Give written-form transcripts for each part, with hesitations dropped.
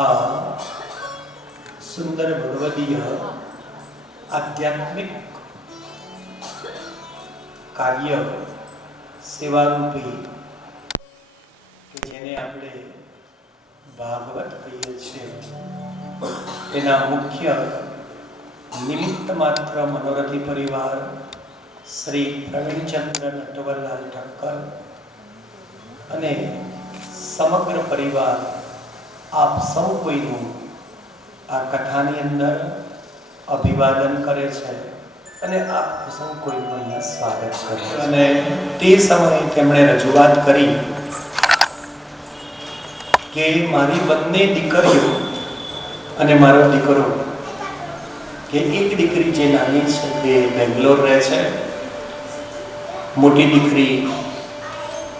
આ સુંદર ભગવદીય આધ્યાત્મિક કાર્ય સેવારૂપી કે જેને આપણે ભાગવત કહીએ છીએ, એના મુખ્ય નિમિત્ત માત્ર મનોરથી પરિવાર શ્રી પ્રવીણચંદ્ર નટવરલાલ ઠક્કર અને સમગ્ર પરિવાર આપ સૌ કોઈનું આ કથાની અંદર અભિવાદન કરે છે અને આપ સૌ કોઈનું અહીંયા સ્વાગત કરે છે. અને તે સમયે તેમણે રજૂઆત કરી કે મારી બંને દીકરીઓ અને મારો દીકરો, કે એક દીકરી જે નાની છે તે બેંગ્લોર રહે છે, મોટી દીકરી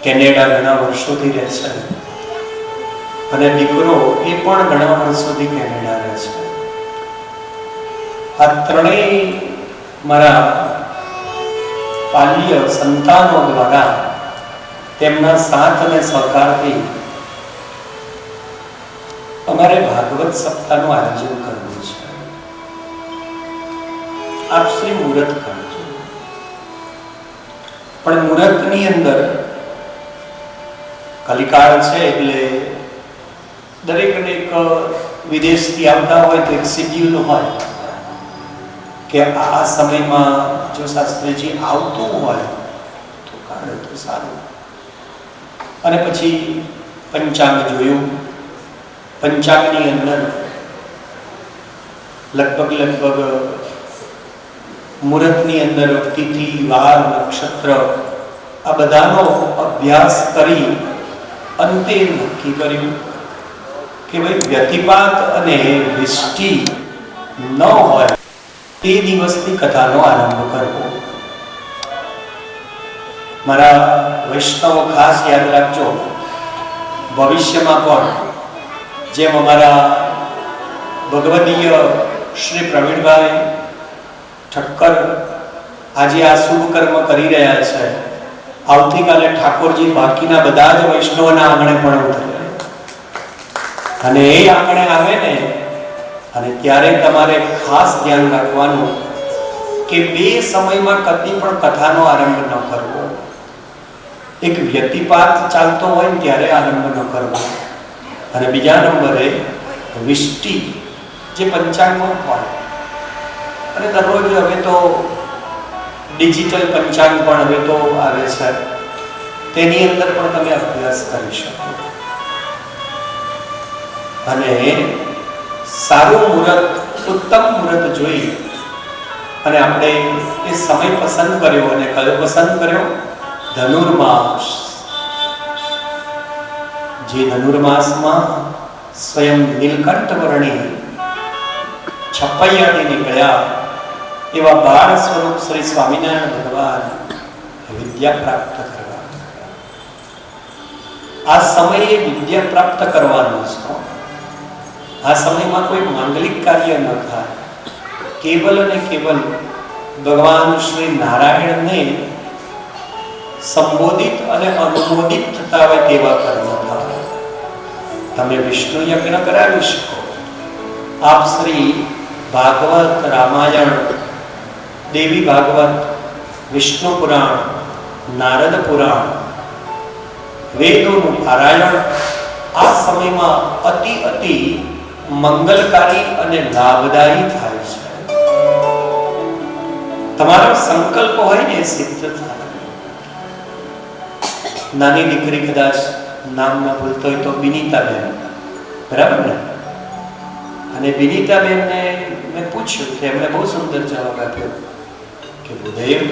કેનેડા ઘણા વર્ષોથી રહે છે અને દીકરો એ પણ ઘણા વર્ષોથી કેનેડા રહે છે. આ ત્રણેય મારા પાલ્ય સંતાનો દ્વારા તેમના સાથ અને સહકારથી અમારે ભાગવત સપ્તાહનું આયોજન કરવું છે. આપ શ્રી મુહૂર્ત કરજો, પણ મુહૂર્તની અંદર કલિકાળ છે એટલે દરેકને એક વિદેશથી આવતા હોય તો એક શેડ્યુલ હોય કે આ સમયમાં જો શાસ્ત્રીજી આવતું હોય તો કાઢે તો સારું. અને પછી પંચાંગ જોયું. પંચાંગની અંદર લગભગ મુહૂર્તની અંદર તિથિ, વાર, નક્ષત્ર આ બધાનો અભ્યાસ કરી અંતે નક્કી કર્યું કે ભાઈ વ્યતિપાત અને વિષ્ટિ ન હોય તે દિવસની કથાનો આરંભ કરવો. મારા વૈષ્ણવો ખાસ યાદ રાખજો, ભવિષ્યમાં પણ જેમ અમારા ભગવદીય શ્રી પ્રવીણભાઈ ઠક્કર આજે આ શુભ કર્મ કરી રહ્યા છે, આવતીકાલે ઠાકોરજી બાકીના બધા જ વૈષ્ણવના આંગણે પણ ઉતરે અને એ આંગણે આવે ને, અને ત્યારે તમારે ખાસ ધ્યાન રાખવાનું કે બે સમયમાં કદી પણ કથાનો આરંભ ન કરવો. એક વ્યતિપાત ચાલતો હોય ને ત્યારે આરંભ ન કરવો, અને બીજા નંબરે વિષ્ટિ જે પંચાંગમાં હોય, અને દરરોજ હવે તો ડિજિટલ પંચાંગ પણ હવે તો આવે છે, તેની અંદર પણ તમે અભ્યાસ કરી શકો. અને સારું મુહૂર્ત, ઉત્તમ મુહૂર્ત જોઈ અને આપણે એ સમય પસંદ કર્યો. અને કયો પસંદ કર્યો? ધનુર્માસ. જે ધનુર્માસમાં સ્વયં નીલકંઠ વર્ણી છપૈયાથી નીકળ્યા એવા બાળ સ્વરૂપ શ્રી સ્વામિનારાયણ ભગવાન વિદ્યા પ્રાપ્ત કરવા. આ સમયે વિદ્યા પ્રાપ્ત કરવાનો છે. આ સમયમાં કોઈ માંગલિક કાર્ય ન થાય, કેવલ અને કેવલ ભગવાન શ્રી નારાયણને સંબોધિત અને અનુમોદિત થતા હોય તેવા કર્મ થાય. તમે વિષ્ણુ યજ્ઞ કરાવી શકો. આપ શ્રી ભાગવત, રામાયણ, દેવી ભાગવત, વિષ્ણુ પુરાણ, નારદ પુરાણ, વેદોનું પારાયણ આ સમયમાં અતિ મંગલકારી અને લાભદાયી થાય છે. તમારો સંકલ્પ હોય ને સિદ્ધ થાય. નાની દીકરી, કદાચ નામ ન ભૂલતો હોય તો બિનીતાબેન, બરાબર ને? અને બિનીતાબેનને મેં પૂછ્યું કે એમણે બહુ સુંદર જવાબ આપ્યો કે ગુરુદેવ,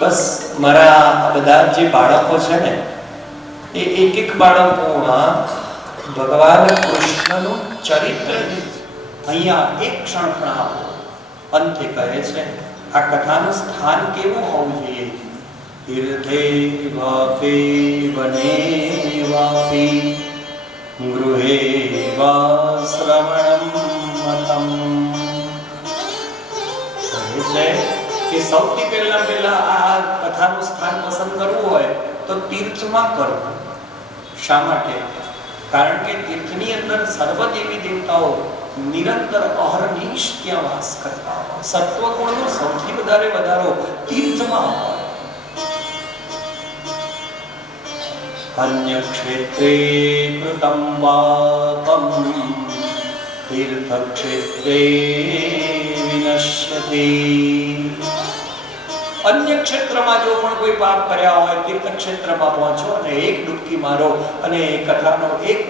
બસ મારા બધા જે બાળકો છે ને એ એક બાળકોમાં ભગવાન કૃષ્ણનું ચરિત્ર અહીંયા એક ક્ષણ પણ આવો. અંતે કહે છે આ કથાનું સ્થાન કેવું હોવું જોઈએ? તીર્થે વાપે વને વાપી ગૃહે વા શ્રવણમ કહે છે કે સૌથી પહેલા આ કથાનું સ્થાન પસંદ કરવું હોય તો તીર્થમાં કરવું. શા માટે? કારણ કે તીર્થની અંદર સર્વ દેવી દેવતાઓ નિરંતર અહર્નિશ ત્યાં વાસ કરતા હોય. સત્વગુણનો સૌથી વધારે વધારો તીર્થમાં હોય. અન્ય ક્ષેત્રે કૃતમ પાપમ તીર્થ ક્ષેત્રે વિનશ્યતિ. અન્ય ક્ષેત્રમાં જો પણ કોઈ પાપ કર્યા હોય, તીર્થ ક્ષેત્રમાં પહોંચો અને એક ડૂબકી મારો અને એ કથાનો એક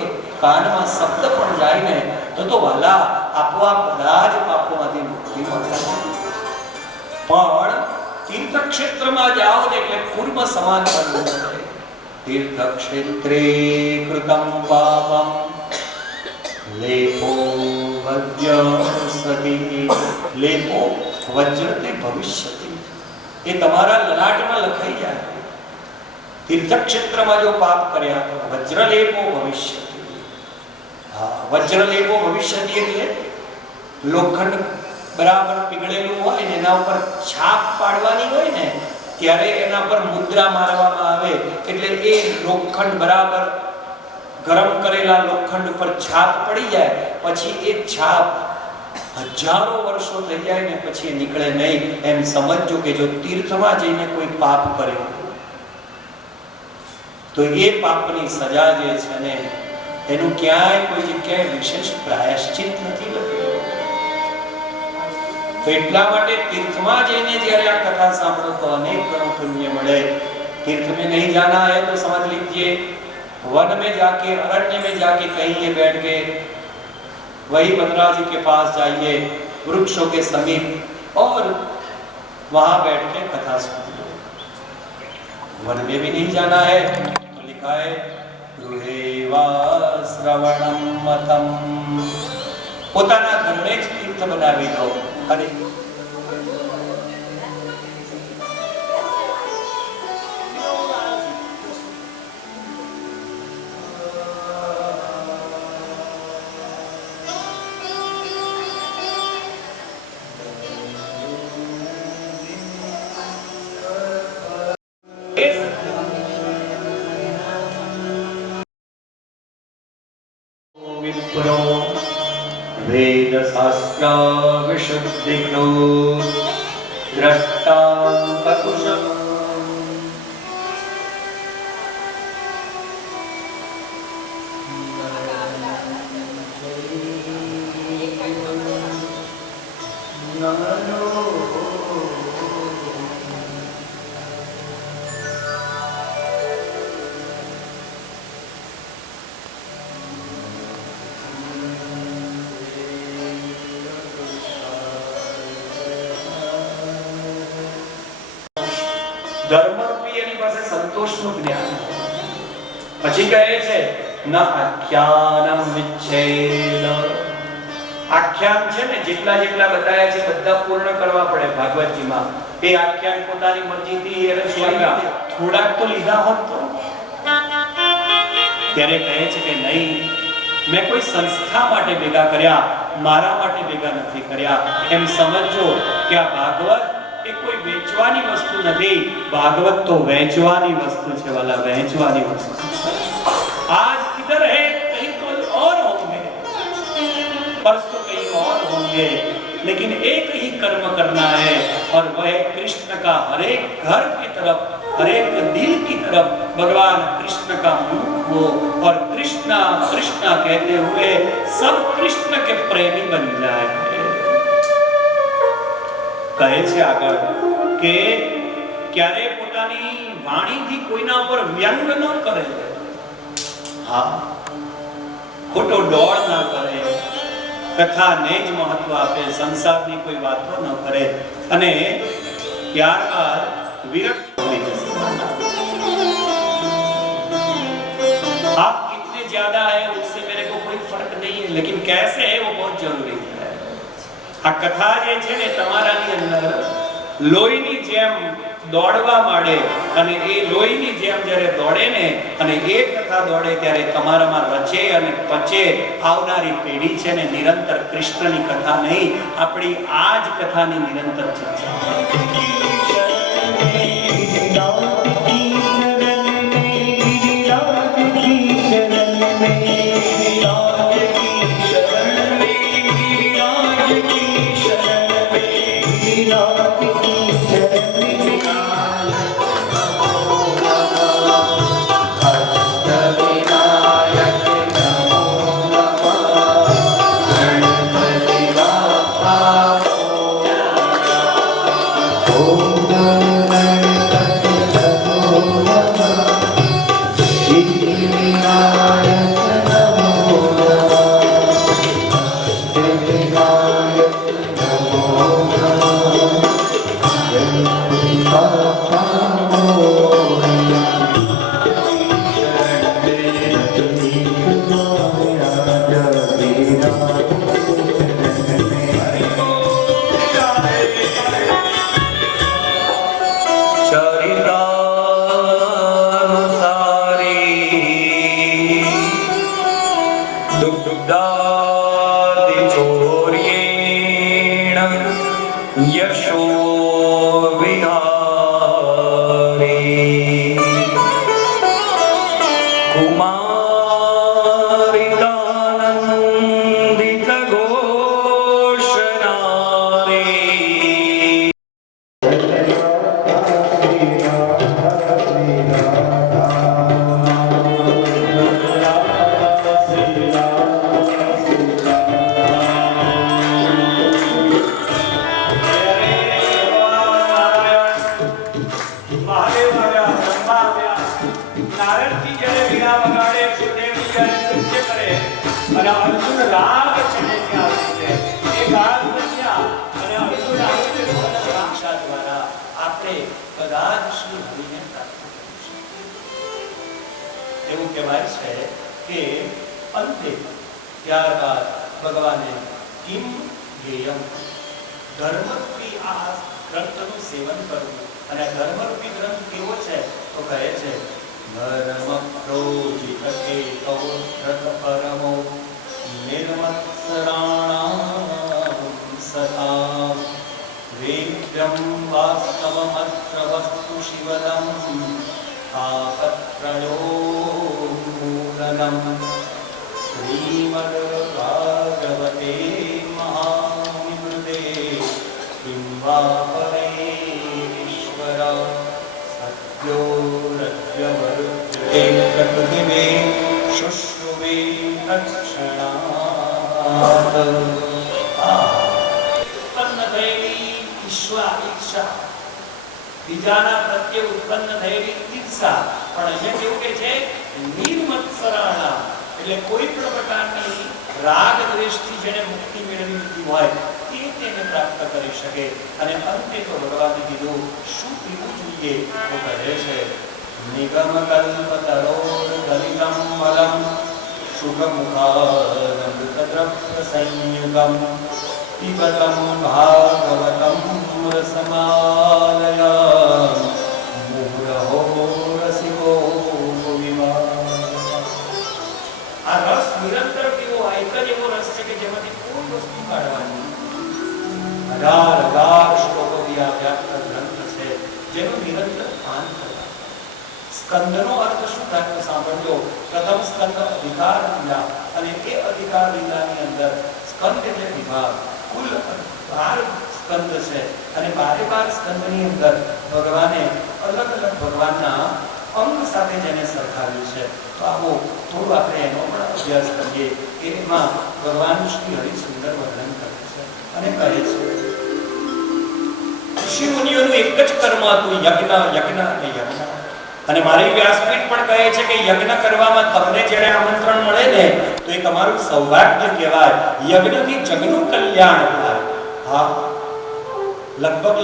કાનમાં શબ્દ પણ જાય ને તો વાલા આપોઆપ બધા જ પાપોમાંથી મુક્તિ મળે. પણ તીર્થ ક્ષેત્રમાં જાઓ ને એટલે કુર્મ સમાન બનવું પડે. તીર્થ ક્ષેત્રે કૃતમ પાપમ લેપો વજ્રસતિ. લેપો વજ્રતે ભવિષ્યતિ, એ તમારા લલાટમાં લખાઈ જાય. તીર્થક્ષેત્રમાં જો પાપ કર્યા તો વજ્રલેપો ભવિષ્યતિ. હા, વજ્રલેપો ભવિષ્યતિ એટલે લોખંડ બરાબર પીગળેલું હોય ને એના ઉપર છાપ પાડવાની હોય ને ત્યારે એના પર મુદ્રા મારવામાં આવે એટલે એ લોખંડ બરાબર ગરમ કરેલા લોખંડ પર છાપ પડી જાય. પછી એ છાપ હજારો વર્ષો થઈ જાય ને પછી એ નીકળે નહીં. એમ સમજો કે જો તીર્થમાં જઈને કોઈ પાપ કર્યો તો એ પાપની સજા જે છે ને એનું ક્યાંય કોઈ જગ્યાએ વિશેષ પ્રાયશ્ચિત નથી લખેલું. તો એટલા માટે તીર્થમાં જઈને જ્યારે આ કથા સાંભળો તો અનેક ગણો પુણ્ય મળે. तीर्थ में नहीं जाना है तो समझ लीजिए वन में जाके, अरण्य में जाके कहीं ये बैठ के वही बद्रा जी के पास जाइए वृक्षों के समीप और वहां बैठ के कथा सुनिए. वन में भी नहीं जाना है तो लिखा है गृहेवा श्रवणम मतम. પોતાના ઘરને જ તીર્થ બનાવી દો. અને वेद शास्त्र विशुद्धिज्ञो द्रष्टान्तकुशम्. ધર્મરૂપી એની પાસે સંતોષનું જ્ઞાન. પછી કહે છે ન આખ્યાનમ વિચ્છેદ. આખ્યાન છે ને જેટલા જેટલા બતાયા છે બધા પૂર્ણ કરવા પડે ભાગવતજીમાં. એ આખ્યાન પોતાની મરજીથી એ રચવા થોડાક તો લીધા હોત તો. ત્યારે કહે છે કે નહીં, મેં કોઈ સંસ્થા માટે ભેગા કર્યા, મારા માટે ભેગા નથી કર્યા. એમ સમજો કે આ ભાગવત એ કોઈ વેચવાની વસ્તુ નથી. ભાગવત તો વેચવાની વસ્તુ છે વાલા, વેચવાની વસ્તુ. आज इधर है कहीं कोई और होंगे, परसों कहीं और होंगे, लेकिन एक ही कर्म करना है और वह कृष्ण का हर एक घर की तरफ, हर एक दिल की तरफ भगवान कृष्ण का मुख हो और कृष्णा कृष्णा कहते हुए सब कृष्ण के प्रेमी बन जाए. કહે છે આગળ કે ક્યારે પોતાની વાણીથી કોઈના ઉપર વ્યંગ ન કરે. હા, ખોટો ડોળ ના કરે, કથાને જ મહત્વ આપે, સંસારની કોઈ વાતો ન કરે. અને ત્યારબાદ વિરક્ત થઈ જશે. आप कितने ज्यादा है उससे मेरे को कोई फर्क नहीं है, लेकिन कैसे है वो बहुत जरूरी है. આ કથા જે છે ને તમારાની અંદર લોહીની જેમ દોડવા માંડે અને એ લોહીની જેમ જ્યારે દોડે ને અને એ કથા દોડે ત્યારે તમારામાં રચે અને પચે આવનારી પેઢી છે ને નિરંતર કૃષ્ણની કથા નહીં, આપણી આ જ કથાની નિરંતર ચર્ચા. शरण में અર્જુન રાગ ચડે ત્યાં છે એ ગાળ બન્યા અને અર્જુન આવીને ભગવાન રક્ષા દ્વારા આપણે કદાચ શ્રી હરિને પ્રાપ્ત કરીશું. એવું કહેવાય છે કે અંતે ત્યારબાદ ભગવાને કિમ ગેયમ ધર્મરૂપી આ ગ્રંથનું સેવન કરવું. અને ધર્મરૂપી ગ્રંથ કેવો છે તો કહે છે ધર્મ પ્રોજિત કેતો વ્રત પરમો નિર્મત્સરાણામ સદા વેદ્યમ વાસ્તવમત્ર વસ્તુ શિવદમ તાપત્રયોમૂલનમ શ્રીમદ ભાગવતે મહાનિવૃતે કિંવા પરેશ્વર સત્યો રજ્યવરુદ્ધે પ્રકૃતિમે શુશ્રુવે તત્ક્ષણાત. ઉત્પન્ન થયેલી ઈચ્છા, બીજાના પ્રત્યે ઉત્પન્ન થયેલી ઈચ્છા, પણ અહીંયા કેવું કે છે નિર્મત્સરાણા, એટલે કોઈ પણ પ્રકારની રાગ દ્વેષથી જેને મુક્તિ મેળવી લીધી હોય તે તેને પ્રાપ્ત કરી શકે. અને અંતે તો ભગવાને કીધું શું પીવું જોઈએ તો કહે છે નિગમ કલ્પતરોર દલિતમ મલમ શુભમુખાદમૃતદ્રવ્ય સંયુગમ પિબતમ ભાગવતમ રસમાલયા મુહુરહો રસિકો વિમા. આ રસ નિરંતર પીવો, એક જ એવો રસ છે કે જેમાંથી કોઈ વસ્તુ કાઢવાની. 1000 શ્લોકો વ્યાપ્ત ગ્રંથ છે જેનું નિરંતર પાન કરવાનું. સ્કંદનો અર્થ શું થાય તો સાંભળજો. પ્રથમ સ્કંદ અધિકાર લીલા, અને એ અધિકાર લીલાની અંદર સ્કંદ એટલે વિભાગ. કુલ 12 સ્કંદ છે અને 12 સ્કંદની અંદર ભગવાને અલગ અલગ ભગવાનના અંગ સાથે જેને સરખાવ્યું છે. તો આવો થોડું આપણે એનો પણ અભ્યાસ કરીએ કે એમાં ભગવાન શ્રી હરિ સુંદર વર્ણન કરે છે અને કહે છે ઋષિ મુનિઓનું એક જ કર્મ હતું, યજ્ઞ યજ્ઞ અને યજ્ઞ. અને મારી વ્યાસપીઠ પણ કહે છે કે યજ્ઞ કરવામાં તમને જ્યારે આમંત્રણ મળે ને તો એ તમારું સૌભાગ્ય કહેવાય. યજ્ઞથી જગનું કલ્યાણ થાય. હા, લગભગ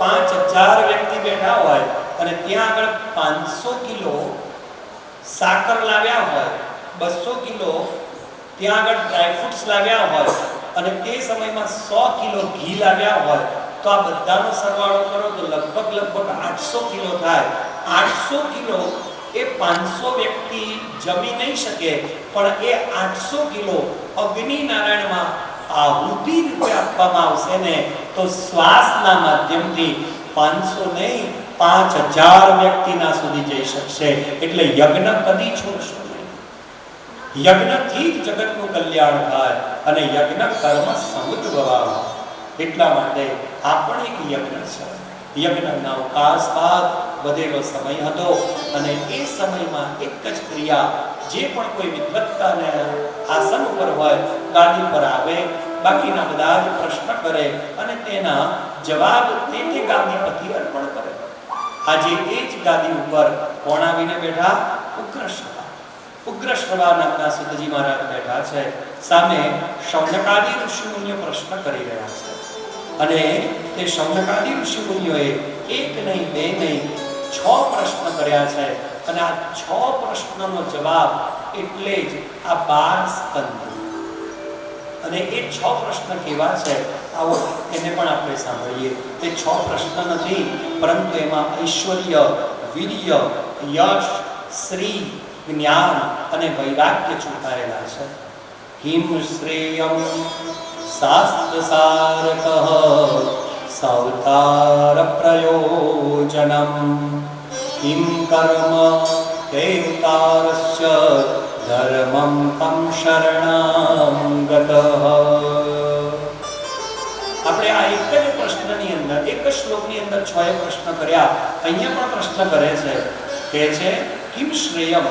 5000 વ્યક્તિ બેઠા હોય અને ત્યાં આગળ 500 કિલો સાકર લાવ્યા હોય, 200 કિલો ત્યાં આગળ ડ્રાયફ્રૂટ્સ લાવ્યા હોય અને તે સમયમાં 100 કિલો ઘી લાવ્યા હોય તો આ બધાનો સરવાળો કરો તો લગભગ 800 કિલો થાય. 800 કિલો એ 500 વ્યક્તિ જમી નહીં શકે, પણ એ 800 કિલો અગ્નિ નારાયણમાં આહુતિ રૂપે આપવામાં આવશે ને તો શ્વાસના માધ્યમથી 500 નહીં 5000 વ્યક્તિના સુધી જઈ શકશે. એટલે યજ્ઞ કદી છોડશો નહીં. યજ્ઞથી જ જગતનું કલ્યાણ થાય અને યજ્ઞ કર્મ સમુદ્ભવ. એટલા માટે આ પણ એક યજ્ઞ છે. યજ્ઞના અવકાશ બાદ વધેલો સમય હતો અને એ સમયમાં એક જ ક્રિયા, જે પણ કોઈ વિદ્વત્તાને આસન ઉપર હોય ગાદી પર આવે, બાકીના બધા જ પ્રશ્ન કરે અને તેના જવાબ તે ગાદીપતિ અર્પણ કરે. આજે એ જ ગાદી ઉપર કોણ આવીને બેઠા? ઉગ્રશ્રવા. ઉગ્રશ્રવા નામના સુતજી મહારાજ બેઠા છે. સામે શૌનકાદી ઋષિમુનિઓ પ્રશ્ન કરી રહ્યા છે અને તે શૌનકાદી ઋષિમુનિઓએ એક નહીં, બે નહીં, 6 પ્રશ્ન કર્યા છે અને આ 6 પ્રશ્નનો જવાબ એટલે જ આ 12 સ્કંદ. અને એ 6 પ્રશ્ન કેવા છે આવો એને પણ આપણે સાંભળીએ. તે 6 પ્રશ્ન નથી, પરંતુ એમાં ઐશ્વર્ય, વીર્ય, યશ, શ્રી, જ્ઞાન અને વૈરાગ્ય છુપાયેલા છે. હિમ શ્રેયમ શાસ્ત્રસારકઃ સૌતાર પ્રયોજનમ કિમ કર્મ દેવતારસ્ય ધર્મં તમ શરણં ગતઃ. આપણે આ એક જ પ્રશ્નની અંદર, એક જ શ્લોકની અંદર 6 પ્રશ્ન કર્યા. અહીંયા પણ પ્રશ્ન કરે છે કે છે કિમ શ્રેયમ,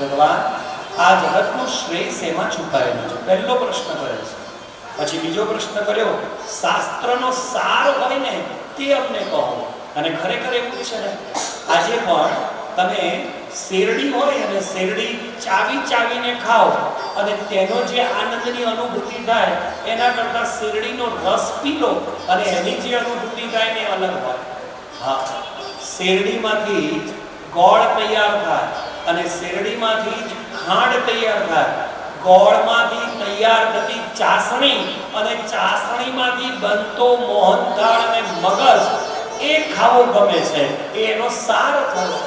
ભગવાન આ જગતનું શ્રેય શેમાં છુપાયેલું છે? પહેલો પ્રશ્ન કરે છે. પછી બીજો પ્રશ્ન કર્યો શાસ્ત્રનો સાર હોય ને તે અમને કહો. અને ખરેખર એવું છે ને, આજે પણ તમે શેરડી હોય અને શેરડી ચાવી ચાવીને ખાઓ અને તેનો જે આનંદની અનુભૂતિ થાય એના કરતાં શેરડીનો રસ પી લો અને એની જે અનુભૂતિ થાય ને અલગ હોય. હા, શેરડીમાંથી ગોળ તૈયાર થાય અને શેરડીમાંથી જ ખાંડ તૈયાર થાય. ગોળમાંથી તૈયાર થતી ચાસણી અને ચાસણીમાંથી બનતો મોહનથાળ અને મગજ એ ખાવો ગમે છે. એનો સાર થયો.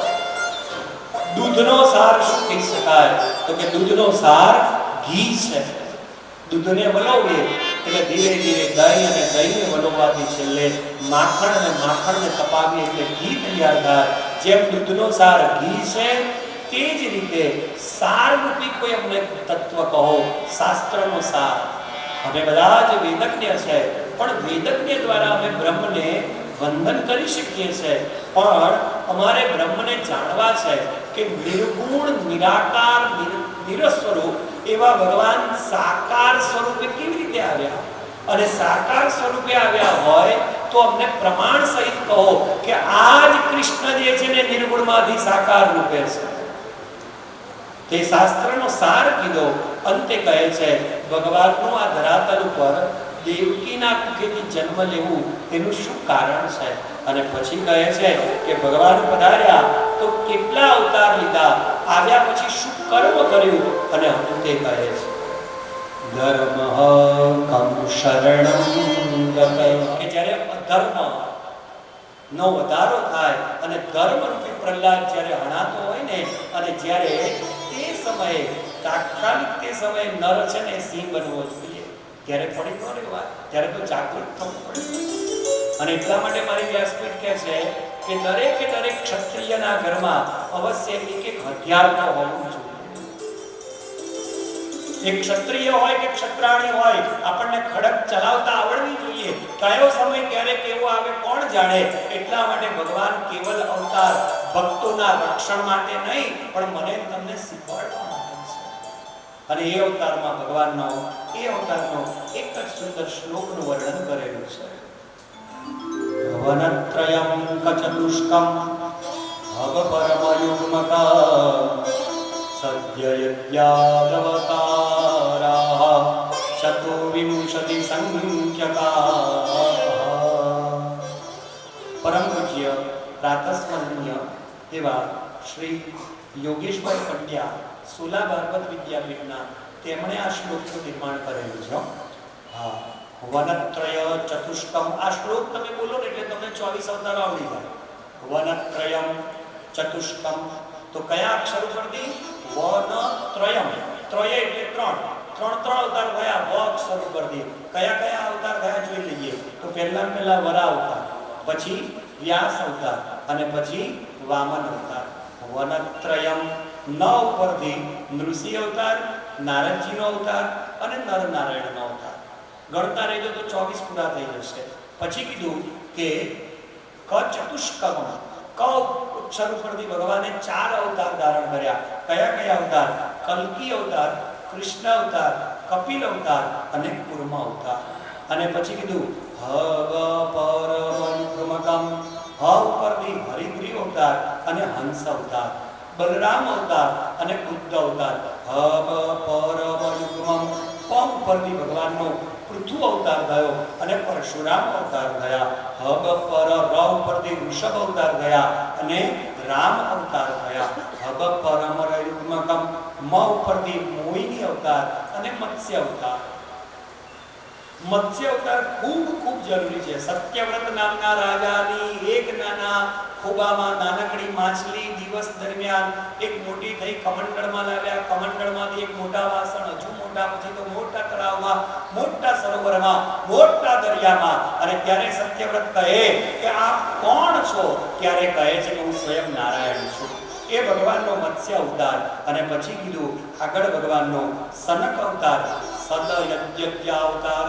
દૂધનો સાર શું કહી શકાય? તો કે દૂધનો સાર ઘી છે. દૂધને વલોવીએ એટલે ધીરે ધીરે દહીં અને દહીંને વલોવવાથી છેલ્લે માખણ અને માખણને તપાવીએ એટલે ઘી તૈયાર થાય. જેમ દૂધનો સાર ઘી છે તે જ રીતે સારરૂપી કોઈ અમને તત્વ કહો, શાસ્ત્રનો સાર. અમે બધા જ વેદજ્ઞ છે, પણ વેદજ્ઞ દ્વારા અમે બ્રહ્મને વંદન કરી શકીએ છીએ, પણ અમારે બ્રહ્મને જાણવા છે કે નિર્ગુણ, નિરાકાર, નિરસ્વરૂપ એવા ભગવાન સાકાર સ્વરૂપે કેવી રીતે આવ્યા. અને સાકાર સ્વરૂપે આવ્યા હોય તો અમને પ્રમાણ સહિત કહો કે આ જ કૃષ્ણ જે છે ને નિર્ગુણમાંથી સાકાર રૂપે છે. તે શાસ્ત્રનો સાર કીધો. અંતે કહે છે ભગવાનનું આ ધરાતલ ઉપર દેવકીના કુખેથી જન્મ લેવું તેનું શું કારણ છે? અને પછી કહે છે કે ભગવાન પધાર્યા તો કેટલા અવતાર લીધા, આવ્યા પછી શું કર્મ કર્યું, અને અંતે કહે છે ધર્મ કમ શરણમ ગત. કે જ્યારે અધર્મ નો વધારો થાય અને ધર્મ રૂપી પ્રહલાદ જ્યારે હણાતો હોય ને, અને જ્યારે તે સમયે તાત્કાલિક તે સમયે નર છે ને સિંહ બનવો જોઈએ. ત્યારે પડી ન રહેવા, ત્યારે તો જાગૃત થવું પડે. અને એટલા માટે મારી વ્યાસપીઠ કહે છે કે દરેકે દરેક ક્ષત્રિયના ઘરમાં અવશ્ય એક એક હથિયાર તો હોવું જોઈએ. એક ક્ષત્રિય હોય કે ક્ષત્રાણી હોય, આપણને ખડક ચલાવતા આવડવી જોઈએ. કયો સમય ક્યારે કેવો આવે કોણ જાણે. એટલા માટે ભગવાન કેવલ અવતાર ભક્તોના રક્ષણ માટે નહીં, પણ મને તમને શીખવાડવા માટે છે. અને એ અવતારમાં ભગવાનનો એ અવતારનો એક જ સુંદર શ્લોકનું વર્ણન કરેલું છે. વનત્રયમ કચતુષ્કમ ભવ પરમયુગ્મકા સદ્યયદ્યાદવતારા ચતુર્વિંશતિ સંખ્યકા. પરમ પૂજ્ય પ્રાતસ્મરણીય એવા શ્રી યોગેશભાઈ પંડ્યા સોલા ભાગવત વિદ્યાપીઠના તેમણે આ શ્લોકનું નિર્માણ કરેલું છે. હા, વનત્રય ચતુષ્કમ. આ શ્લોક તમે બોલો ને એટલે તમને 24 અવતારો આવડી જાય. વનત્રયમ ચતુષ્કમ. તો કયા અક્ષર પરથી? વનત્રયમ. ત્રય એટલે ત્રણ અવતાર થયા. વ અક્ષર પરથી કયા કયા અવતાર થયા જોઈ લઈએ. તો પહેલા વરા અવતાર, પછી વ્યાસ અવતાર અને પછી વામન અવતાર. વનત્રયમ. ન ઉપરથી નૃસિંહ અવતાર, નારદજીનો અવતાર અને નરનારાયણનો અવતાર. ગણતા રહેજો તો 24 પૂરા થઈ જશે. પછી કીધું કે ક ચતુષ્કમ. ક અક્ષર પરથી ભગવાને 4 અવતાર ધારણ કર્યા. કયા કયા અવતાર? કલ્કી અવતાર, કૃષ્ણ અવતાર, કપિલ અવતાર અને કુર્મ અવતાર. અને પછી કીધું હવ પરમયુગ્મકમ. હ ઉપરથી હરિગ્રીવ અવતાર અને હંસ અવતાર. બલરામ અવતાર અને બુદ્ધ અવતાર. હવ પરમયુગ્મમ. પ ઉપરથી ભગવાનનો પૃથુ અવતાર થયો અને પરશુરામ અવતાર થયા. હબ પર ર ઉપરથી ઋષભ અવતાર થયા અને રામ અવતાર થયા. હબ પરમયુગ્મકમ. મ ઉપરથી મોહિની અવતાર અને મત્સ્ય અવતાર. મત્સ્ય અવતાર ખૂબ ખૂબ જરૂરી છે. સત્યવ્રત નામના રાજાની એક નાના ખોબામાં નાનકડી માછલી દિવસ દરમિયાન એક મોટી થઈ કમંડળમાં લાવ્યા. કમંડળમાંથી એક મોટા વાસણ, હજુ મોટા, પછી તો મોટા તળાવમાં, મોટા સરોવરમાં, મોટા દરિયામાં. અને ત્યારે સત્યવ્રત કહે કે આપ કોણ છો? ત્યારે કહે છે કે હું સ્વયં નારાયણ છું. એ ભગવાનનો મત્સ્ય અવતાર. અને પછી કીધું આગળ ભગવાનનો સનક અવતાર, સદયજ્ઞ અવતાર.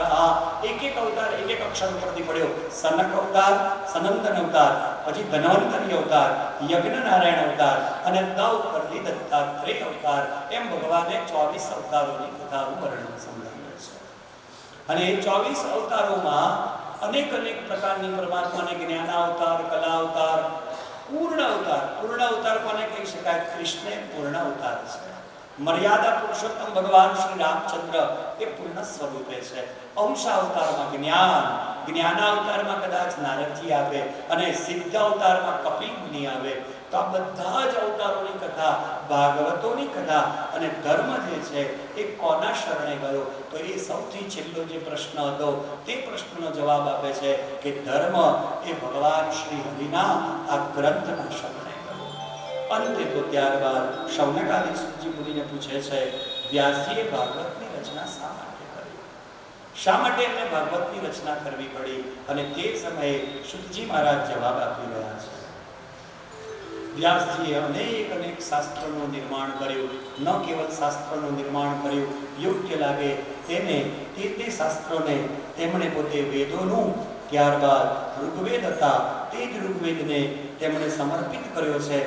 એક એક અવતાર એક એક અક્ષર પરથી પડ્યો. સનક અવતાર, સનંદન અવતાર, પછી ધન્વંતરી અવતાર, યજ્ઞ નારાયણ અવતાર અને દવ પરથી દત્તાત્રેય અવતાર. એમ ભગવાને 24 અવતારોની કથાનું વર્ણન સંભળાવ્યું છે. અને એ 24 અવતારોમાં અનેક પ્રકારની પરમાત્માને જ્ઞાન અવતાર, કલા અવતાર, પૂર્ણ અવતાર કોને કહી શકાય? કૃષ્ણ પૂર્ણ અવતાર છે. મર્યાદા પુરુષોત્તમ ભગવાન શ્રી રામચંદ્ર એ પૂર્ણ સ્વરૂપે છે. અંશ અવતારમાં જ્ઞાન અવતારમાં કદાચ નારદજી આવે અને સિદ્ધ અવતારમાં કપિલ મુનિ આવે. તો આ બધા જ અવતારોની કથા, ભાગવતોની કથા અને ધર્મ જે છે એ કોના શરણે ગયો? તો એ સૌથી છેલ્લો જે પ્રશ્ન હતો તે પ્રશ્નનો જવાબ આપે છે કે ધર્મ એ ભગવાન શ્રી હરિના આ ગ્રંથના શરણે ગયો. અંતે તો ત્યારબાદ શૌનકાદિક સુતજી મુનિને પૂછે છે, વ્યાસજીએ ભાગવતની રચના શા માટે કરી? શા માટે એમને ભાગવતની રચના કરવી પડી? અને તે સમયે સુતજી મહારાજ જવાબ આપી રહ્યા છે. વ્યાસજીએ અનેક શાસ્ત્રોનું નિર્માણ કર્યું. ન કેવલ શાસ્ત્રોનું નિર્માણ કર્યું, યોગ્ય લાગે તેને તે શાસ્ત્રોને તેમણે પોતે વેદોનું, ત્યારબાદ ઋગ્વેદ હતા તે જ ઋગ્વેદને તેમણે સમર્પિત કર્યો છે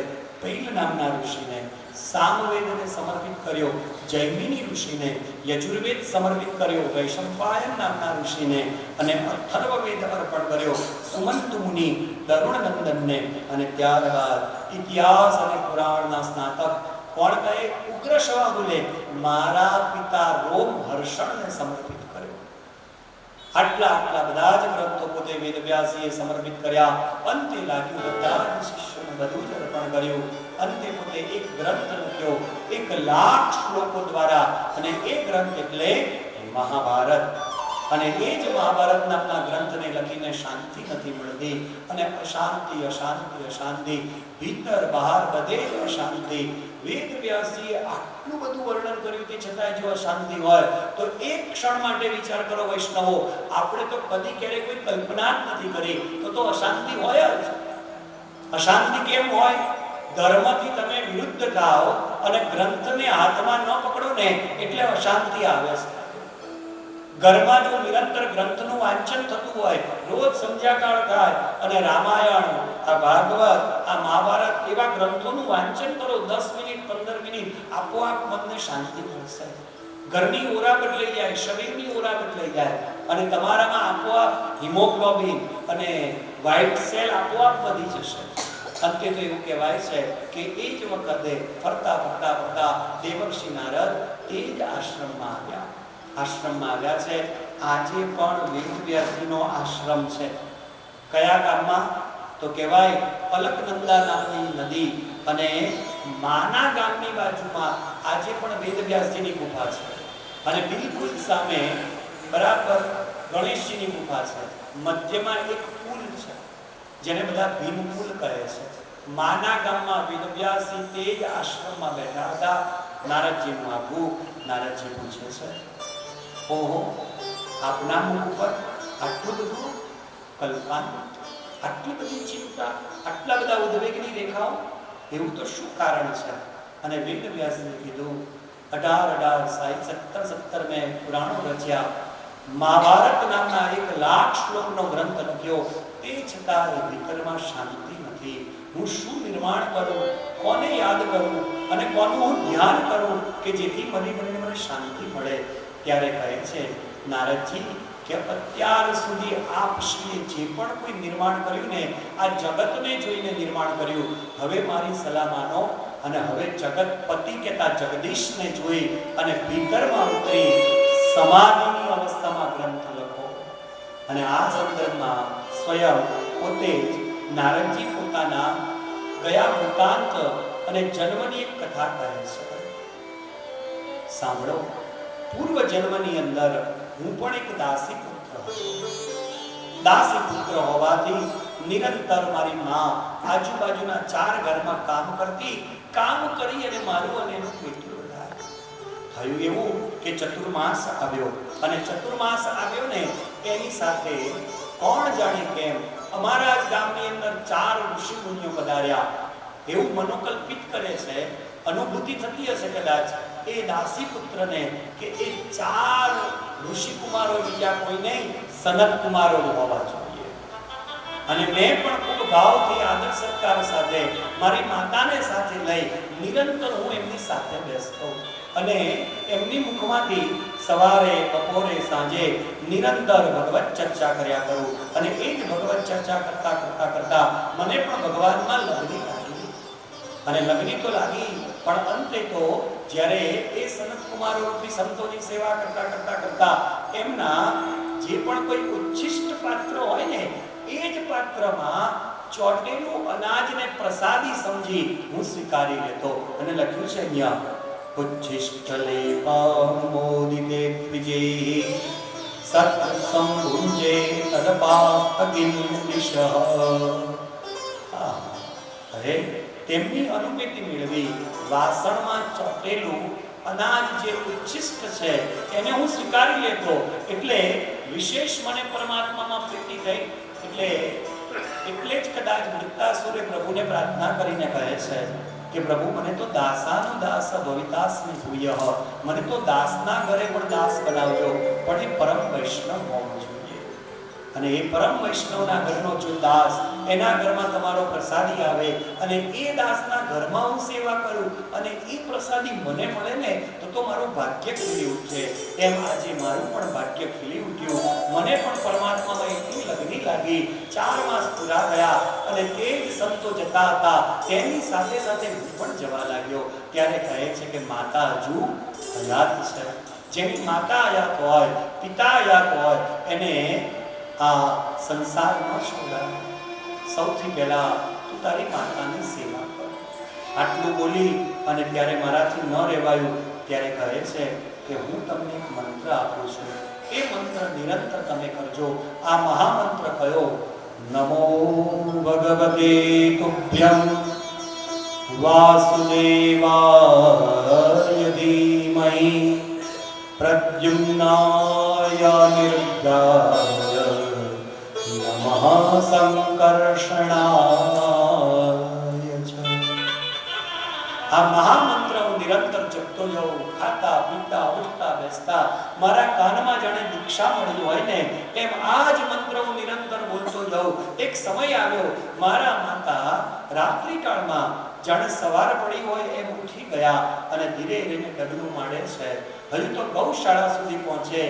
પૈલ નામના ઋષિને. સામવેદને સમર્પિત કર્યો જૈમિની ઋષિને. યજુર્વેદ સમર્પિત કર્યો વૈશંપાયન નામના ઋષિને. અને અથર્વવેદ અર્પણ કર્યો સુમંત મુનિ તરુણનંદનને. અને ત્યારબાદ ઇતિહાસ અને પુરાણના સ્નાતક કોણ કહે? ઉગ્ર શવાબુલે મારા પિતા રોમહર્ષણને સમર્પિત કર્યો. આટલા બધા જ ગ્રંથો પોતે વેદવ્યાસજીએ સમર્પિત કર્યા. અંતે લાગ્યું બધા જ શિષ્યોને બધું જ અર્પણ કર્યું. અંતે પોતે એક ગ્રંથ લખ્યો 1,00,000 શ્લોકો દ્વારા. અને એ ગ્રંથ એટલે મહાભારત. અને એ જ મહાભારત નામના ગ્રંથને લખીને શાંતિ નથી મળતી. અને અશાંતિ ભીતર બહાર બધે જ અશાંતિ. વેદવ્યાસજીએ આટલું બધું વર્ણન કર્યું તે છતાં જો અશાંતિ હોય તો એક ક્ષણ માટે વિચાર કરો વૈષ્ણવો, આપણે તો કદી ક્યારે કોઈ કલ્પના જ નથી કરી તો અશાંતિ હોય જ. અશાંતિ કેમ હોય? ધર્મથી તમે વિરુદ્ધ થાઓ અને ગ્રંથને હાથમાં ન પકડો ને એટલે અશાંતિ આવે છે. ઘરમાં જો નિરંતર ગ્રંથનું વાંચન થતું હોય, રોજ સંધ્યાકાળ થાય અને રામાયણ, આ ભાગવત, આ મહાભારત એવા ગ્રંથોનું વાંચન કરો 10 મિનિટ 15 મિનિટ, આપોઆપ મનને શાંતિ મળશે. ઘરની ઓરા બદલાઈ જાય, શરીરની ઓરા બદલાઈ જાય અને તમારામાં આપોઆપ હિમોગ્લોબિન અને વ્હાઇટ સેલ આપોઆપ વધી જશે. અંતે તો એવું કહેવાય છે કે એ જ વખતે ફરતા દેવર્ષિ નારદ એ જ આશ્રમમાં આવ્યા છે. આજે પણ વેદવ્યાસજીનો આશ્રમ છે. કયા ગામમાં? તો કહેવાય અલકનંદા નામની નદી અને માના ગામની બાજુમાં આજે પણ વેદવ્યાસજીની ગુફા છે. અને બિલકુલ સામે બરાબર ગણેશજીની ગુફા છે. મધ્યમાં એક પુલ છે જેને બધા ભીમ પુલ કહે છે. માના ગામમાં વેદવ્યાસજી તે જ આશ્રમમાં બેઠા હતા. નારદજીનું આવું નારદજી પૂછે છે, ઓહો, આપના મુખ ઉપર આટલું બધું કલ્પાંત, આટલી બધી ચિંતા, આટલા બધા ઉદ્વેગની રેખાઓ, એવું તો શું કારણ છે? અને વેદવ્યાસજીએ કીધું 17 મેં પુરાણો રચ્યા, મહાભારત નામના 1,00,000 શ્લોકનો ગ્રંથ લખ્યો, તે છતાં એ ભીતરમાં શાંતિ નથી. હું શું નિર્માણ કરું, કોને યાદ કરું અને કોનું હું ધ્યાન કરું કે જેથી મને શાંતિ મળે? ત્યારે કહે છે નારદજી કે અત્યાર સુધી આપ શ્રીએ જે પણ કોઈ નિર્માણ કર્યું ને, આ જગતને જોઈને નિર્માણ કર્યું. હવે મારી સલાહ માનો અને હવે જગતપતિ કહેતા જગદીશને જોઈ અને ભીતરમાં ઉતરી સમાધિની અવસ્થામાં ગ્રંથ લખો. અને આ સંદર્ભમાં સ્વયં પોતે જ નારદજી પોતાના ગયા વૃત્તાંત અને જન્મની એક કથા કહે છે. સાંભળો, પૂર્વ જન્મની અંદર હું પણ એક દાસી પુત્ર હોવાથી નિરંતર મારી માં આજુબાજુના 4 ઘરમાં કામ કરતી. કામ કરી અને મારું અને એનું પેટું વધારે. થયું એવું કે ચતુર્માસ આવ્યો અને ચતુર્માસ આવ્યો ને એની સાથે કોણ જાણે કેમ અમારા જ ગામની અંદર 4 ઋષિ મુનિઓ પધાર્યા. એવું મનોકલ્પિત કરે છે, અનુભૂતિ થતી હશે કદાચ એ દાસી પુત્રને કે એ 4 ઋષિ કુમારો બીજા કોઈ નહીં, સનત કુમારો હોવા જોઈએ. અને મેં પણ ખૂબ ભાવથી આદર સત્કાર સાથે મારી માતાને સાથે લઈ નિરંતર હું એમની સાથે બેસતો. અને એમની મુખમાંથી સવારે બપોરે સાંજે નિરંતર ભગવત ચર્ચા કર્યા કરું અને એ જ ભગવત ચર્ચા કરતા કરતા કરતા મને પણ ભગવાનમાં લગની લાગી અને લગની તો લાગી પણ અંતે તો જ્યારે એ સનત કુમારો રૂપી સંતોની સેવા કરતા કરતા કરતા એમના જે પણ કોઈ ઉચ્છિષ્ટ પાત્ર હોય ને એ જ પાત્રમાં ચોટેલું અનાજને પ્રસાદી સમજી હું સ્વીકારી લેતો અને લખ્યું છે અહીંયા ઉચ્છિષ્ટલેપામોદિતે દ્વિજૈ સત્સંભુંજે તદપાસ્તકિં દિશઃ. અરે તેમની અનુમતિ મેળવી વાસણમાં ચોટેલું અનાજ જે ઉચ્છિષ્ટ છે એને હું સ્વીકારી લેતો એટલે વિશેષ મને પરમાત્મામાં પ્રીતિ થઈ. એટલે જ કદાચ મૃત્તાસુરે પ્રભુને પ્રાર્થના કરીને કહે છે કે પ્રભુ મને તો દાસાનો દાસ ભવિતાસ્મિ ભૂયઃ, મને તો દાસના ઘરે પણ દાસ બનાવજો, પણ એ પરમ વૈષ્ણવ હોવો જોઈએ. અને એ પરમ વૈષ્ણવના ઘરનો જો દાસ એના ઘરમાં તમારો પ્રસાદી આવે અને એ દાસના ઘરમાં હું સેવા કરું અને એ પ્રસાદી મને મળે ને તો મારું ભાગ્ય ખીલી ઉઠે. એમ આજે મારું પણ ભાગ્ય ખીલી ઉઠ્યું. મને પણ પરમાત્મામાં એટલી લગની લાગી. 4 માસ પૂરા થયા અને તે જ સંતો જતા હતા તેની સાથે સાથે હું પણ જવા લાગ્યો. ત્યારે કહે છે કે માતા હજુ હયાત છે. જેની માતા હયાત હોય, પિતા હયાત હોય એને આ સંસાર ન છોડાય. સૌથી પહેલા તું તારી માતાની સેવા કર. આટલું બોલી અને ત્યારે મારાથી ન રહેવાયું. ત્યારે કહે છે કે હું તમને એક મંત્ર આપું છું, એ મંત્ર નિરંતર તમે કરજો. આ મહામંત્ર કયો? નમો ભગવતે તુભ્યં વાસુદેવાય ધીમહિ પ્રદ્યુમ્નાય નિરુદ્ધાય નમઃ સંકર્ષણાય ચ. આ મહામંત્ર હું નિરંતર જપતો જાઉં. ખાતા પીતા ઉઠતા બેસતા મારા કાનમાં જાણે દીક્ષા મળી હોય ને એમ આ જ મંત્ર હું નિરંતર બોલતો જાઉં. એક સમય આવ્યો મારા માતા રાત્રિકાળમાં જાણે સવાર પડી હોય એમ ઉઠી ગયા અને ધીરે ધીરે ડગલું માંડે છે. હજુ તો ગૌશાળા સુધી પહોંચે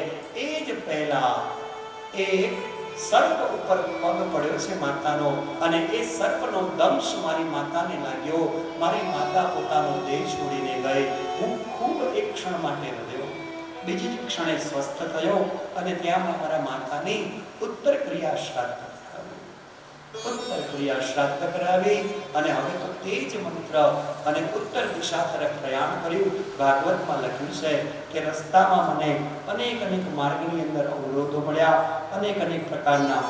એ જ પહેલા એક સર્પ ઉપર પગ પડ્યો છે માતાનો અને એ સર્પનો દંશ મારી માતાને લાગ્યો. મારી માતા પોતાનો દેહ છોડીને ગઈ. હું ખૂબ એક ક્ષણ માટે રહ્યો. બીજી જ ક્ષણે સ્વસ્થ થયો અને ત્યાં મારા માતાની ઉત્તર ક્રિયા શ્રાદ્ધ કરાવી અને હવે તો તે જ મંત્ર અને ઉત્તર દિશા તરફ પ્રયાણ કર્યું. ભાગવતમાં લખ્યું છે કે રસ્તામાં મને અનેક માર્ગની અંદર અવરોધો મળ્યા. અનેક પ્રકારના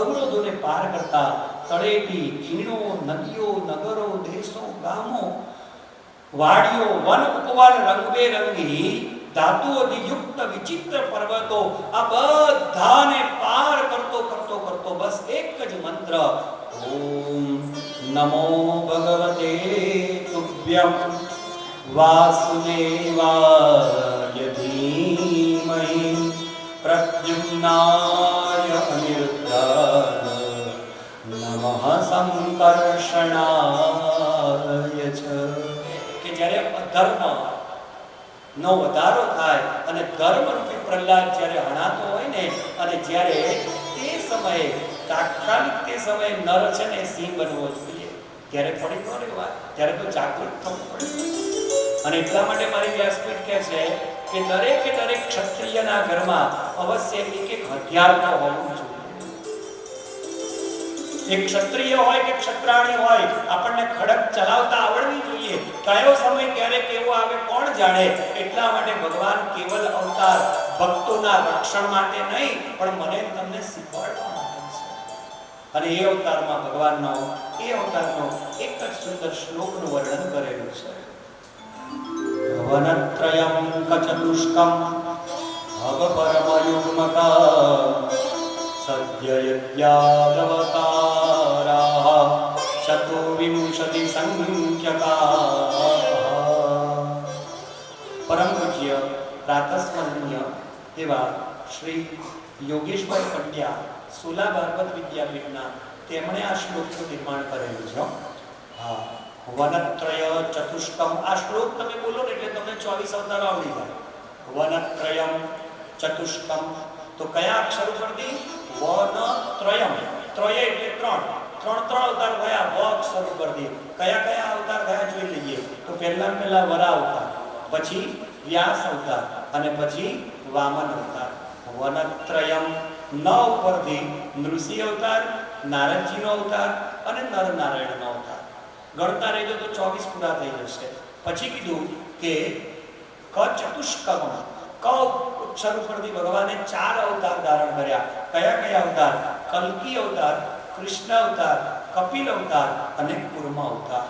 અવરોધોને પાર કરતા તળેટી, ખીણો, નદીઓ, નગરો, દેશો, ગામો, વાડીઓ, વન ઉપવન, રંગબેરંગી ધાતુઓથી યુક્ત વિચિત્ર પર્વતો, આ બધાને પાર કરતો કરતો કરતો બસ એક જ મંત્ર ઓમ નમો ભગવતે તુભ્યં વાસુદેવાય ધીમહિ પ્રદ્યુમ્નાય અનિરુદ્ધાય નમઃ સંકર્ષણાય ચ. કે જ્યારે અધર્મ નો વધારો થાય અને ધર્મરૂપી પ્રહલાદ જ્યારે હણાતો હોય ને અને જ્યારે તે સમયે તાત્કાલિક તે સમયે નર છે ને સિંહ બનવો જોઈએ. ત્યારે પડી ન રહેવા, ત્યારે તો જાગૃત થવું પડે. અને એટલા માટે મારી વ્યાસપીઠ કહે છે કે દરેકે દરેક ક્ષત્રિયના ઘરમાં અવશ્ય એક હથિયાર તો હોવું જોઈએ. એક ક્ષત્રિય હોય કે ક્ષત્રાણી હોય આપણને ખડક ચલાવતા આવડવી જોઈએ. કયો સમય ક્યારે કેવો આવે કોણ જાણે. એટલા માટે ભગવાન કેવલ અવતાર ભક્તોના રક્ષણ માટે નહીં પણ મને તમને શીખવાડવા માટે છે. અને એ અવતારમાં ભગવાનનો એ અવતારનો એક જ સુંદર શ્લોકનું વર્ણન કરેલું છે. વનત્રયં કચતુષ્કમ ભવ પરમયુગ્મકા સદ્ય યજ્ઞાદવતારા ચતુર્વિંશતિ સંખ્યકા. પરમ પૂજ્ય પ્રાતસ્મરણીય એવા શ્રી યોગેશભાઈ પંડ્યા સોલા ભારત વિદ્યાપીઠના તેમણે આ શ્લોકનું નિર્માણ કરેલું છે. હા, વનત્રય ચતુષ્કમ. આ શ્લોક તમે બોલો ને એટલે તમને 24 અવતારો આવડી જાય. વનત્રયમ ચતુષ્કમ. તો કયા અક્ષર ઉપરથી? વનત્રયમ. ત્રય એટલે ત્રણ અવતાર થયા વ અક્ષર ઉપરથી. કયા કયા અવતાર થયા જોઈ લઈએ. તો પહેલા વરા અવતાર, પછી વ્યાસ અવતાર અને પછી વામન અવતાર. વનત્રયમ. ન ઉપરથી નૃસિંહ અવતાર, નારદજીનો અવતાર અને નરનારાયણનો અવતાર. ગણતા રહેજો તો 24 પૂરા થઈ જશે. પછી કીધું કે ક ચતુષ્કમ. ક અક્ષર ઉપરથી ભગવાને 4 અવતાર ધારણ કર્યા. કયા કયા અવતાર? કલ્કી અવતાર, કૃષ્ણ અવતાર, કપિલ અવતાર અને કૂર્મ અવતાર.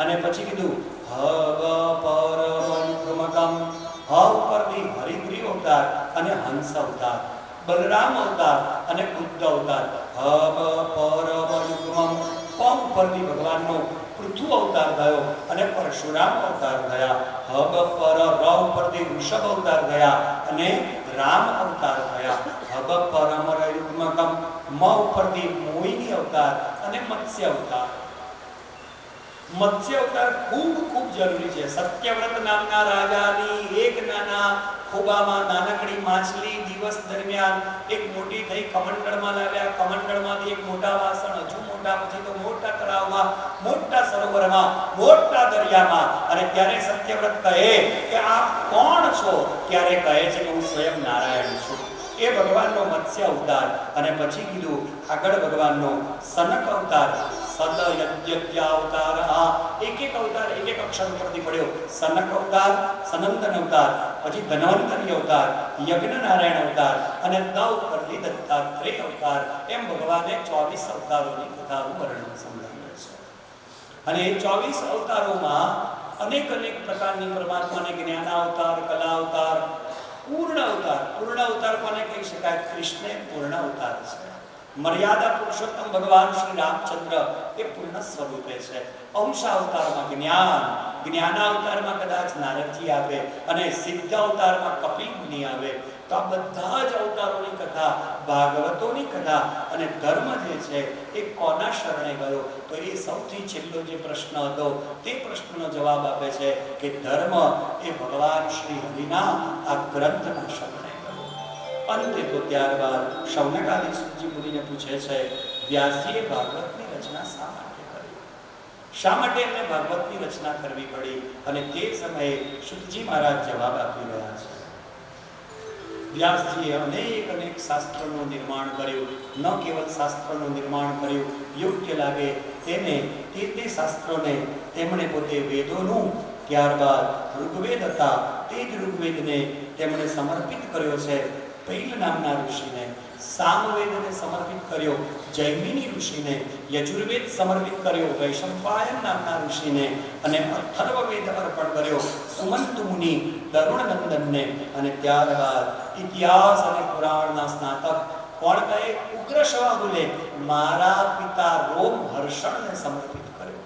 અને પછી કીધું હગ પરમયુગ્મકમ. હ ઉપરથી હરિગ્રીવ અવતાર અને હંસ અવતાર. બલરામ અવતાર અને બુદ્ધ અવતાર. હગ પરમયુગ્મમ. પ ઉપરથી ભગવાનનો પૃથુ અવતાર થયો અને પરશુરામ અવતાર થયા. હગ પર ર ઉપરથી ઋષભ અવતાર થયા અને રામ અવતાર થયા. હગ પરમયુગ્મકમ. મ ઉપરથી મોહિની અવતાર અને મત્સ્ય અવતાર. મત્સ્ય અવતાર ખૂબ જરૂરી છે. સત્યવ્રત નામના રાજાની એક નાના ખોબામાં નાનકડી માછલી દિવસ દરમિયાન એક મોટી થઈ કમંડળમાં લાવ્યા. કમંડળમાંથી એક મોટા વાસણ, હજુ મોટા, પછી તો મોટા તળાવમાં, મોટા સરોવરમાં, મોટા દરિયામાં. અને ત્યારે સત્યવ્રત કહે કે આપ કોણ છો? ત્યારે કહે છે કે હું સ્વયં નારાયણ છું. એ ભગવાનનો મત્સ્ય અવતાર. અને પછી કીધું આગળ ભગવાનનો સનક અવતાર, સદયજ્ઞ અવતાર. આ એક અવતાર એક અક્ષર ઉપરથી પડ્યો. સનક અવતાર, સનંદન અવતાર, પછી ધન્વંતરી અવતાર, યજ્ઞ નારાયણ અવતાર અને દ ઉપરથી દત્તાત્રેય અવતાર. એમ ભગવાને 24 અવતારોની કથાનું વર્ણન સમજાવ્યું છે. અને એ 24 અવતારોમાં અનેક પ્રકારની પરમાત્માને જ્ઞાન અવતાર, કલા અવતાર, પૂર્ણ અવતાર. પૂર્ણ અવતાર કોને કહી શકાય? કૃષ્ણ પૂર્ણ અવતાર છે. મર્યાદા પુરુષોત્તમ ભગવાન શ્રી રામચંદ્ર એ પૂર્ણ સ્વરૂપે છે. અંશ અવતારમાં જ્ઞાન અવતારમાં કદાચ નારદજી આવે અને સિદ્ધ અવતારમાં કપિલ મુનિ આવે. તો આ બધા જ અવતારોની કથા, ભાગવતોની કથા અને ધર્મ જે છે એ કોના શરણે ગયો? તો એ સૌથી છેલ્લો જે પ્રશ્ન હતો તે પ્રશ્નનો જવાબ આપે છે કે ધર્મ એ ભગવાન શ્રી હરિના આ ગ્રંથના શરણે ગયો. અંતે તો ત્યારબાદ શૌનકાદિક સૂતજી મુનિને પૂછે છે, વ્યાસજીએ ભાગવતની રચના શા માટે કરી? શા માટે એમને ભાગવતની રચના કરવી પડી? અને તે સમયે સૂતજી મહારાજ જવાબ આપી રહ્યા છે. વ્યાસજીએ અનેક શાસ્ત્રોનું નિર્માણ કર્યું. ન કેવલ શાસ્ત્રોનું નિર્માણ કર્યું, યોગ્ય લાગે તેને તે શાસ્ત્રોને તેમણે પોતે વેદોનું, ત્યારબાદ ઋગ્વેદ હતા તે જ ઋગ્વેદને તેમણે સમર્પિત કર્યો છે પૈલ નામના ઋષિને. સામવેદને સમર્પિત કર્યો જૈમિની ઋષિને. યજુર્વેદ સમર્પિત કર્યો વૈશંપાયન નામના ઋષિને. અને અથર્વવેદ અર્પણ કર્યો સુમંત મુનિ તરુણનંદનને. અને ત્યારબાદ ઇતિહાસ અને પુરાણના સ્નાતક કોણ કહે? ઉગ્રશ્રવા બોલે મારા પિતા રોમ હર્ષણને સમર્પિત કર્યો.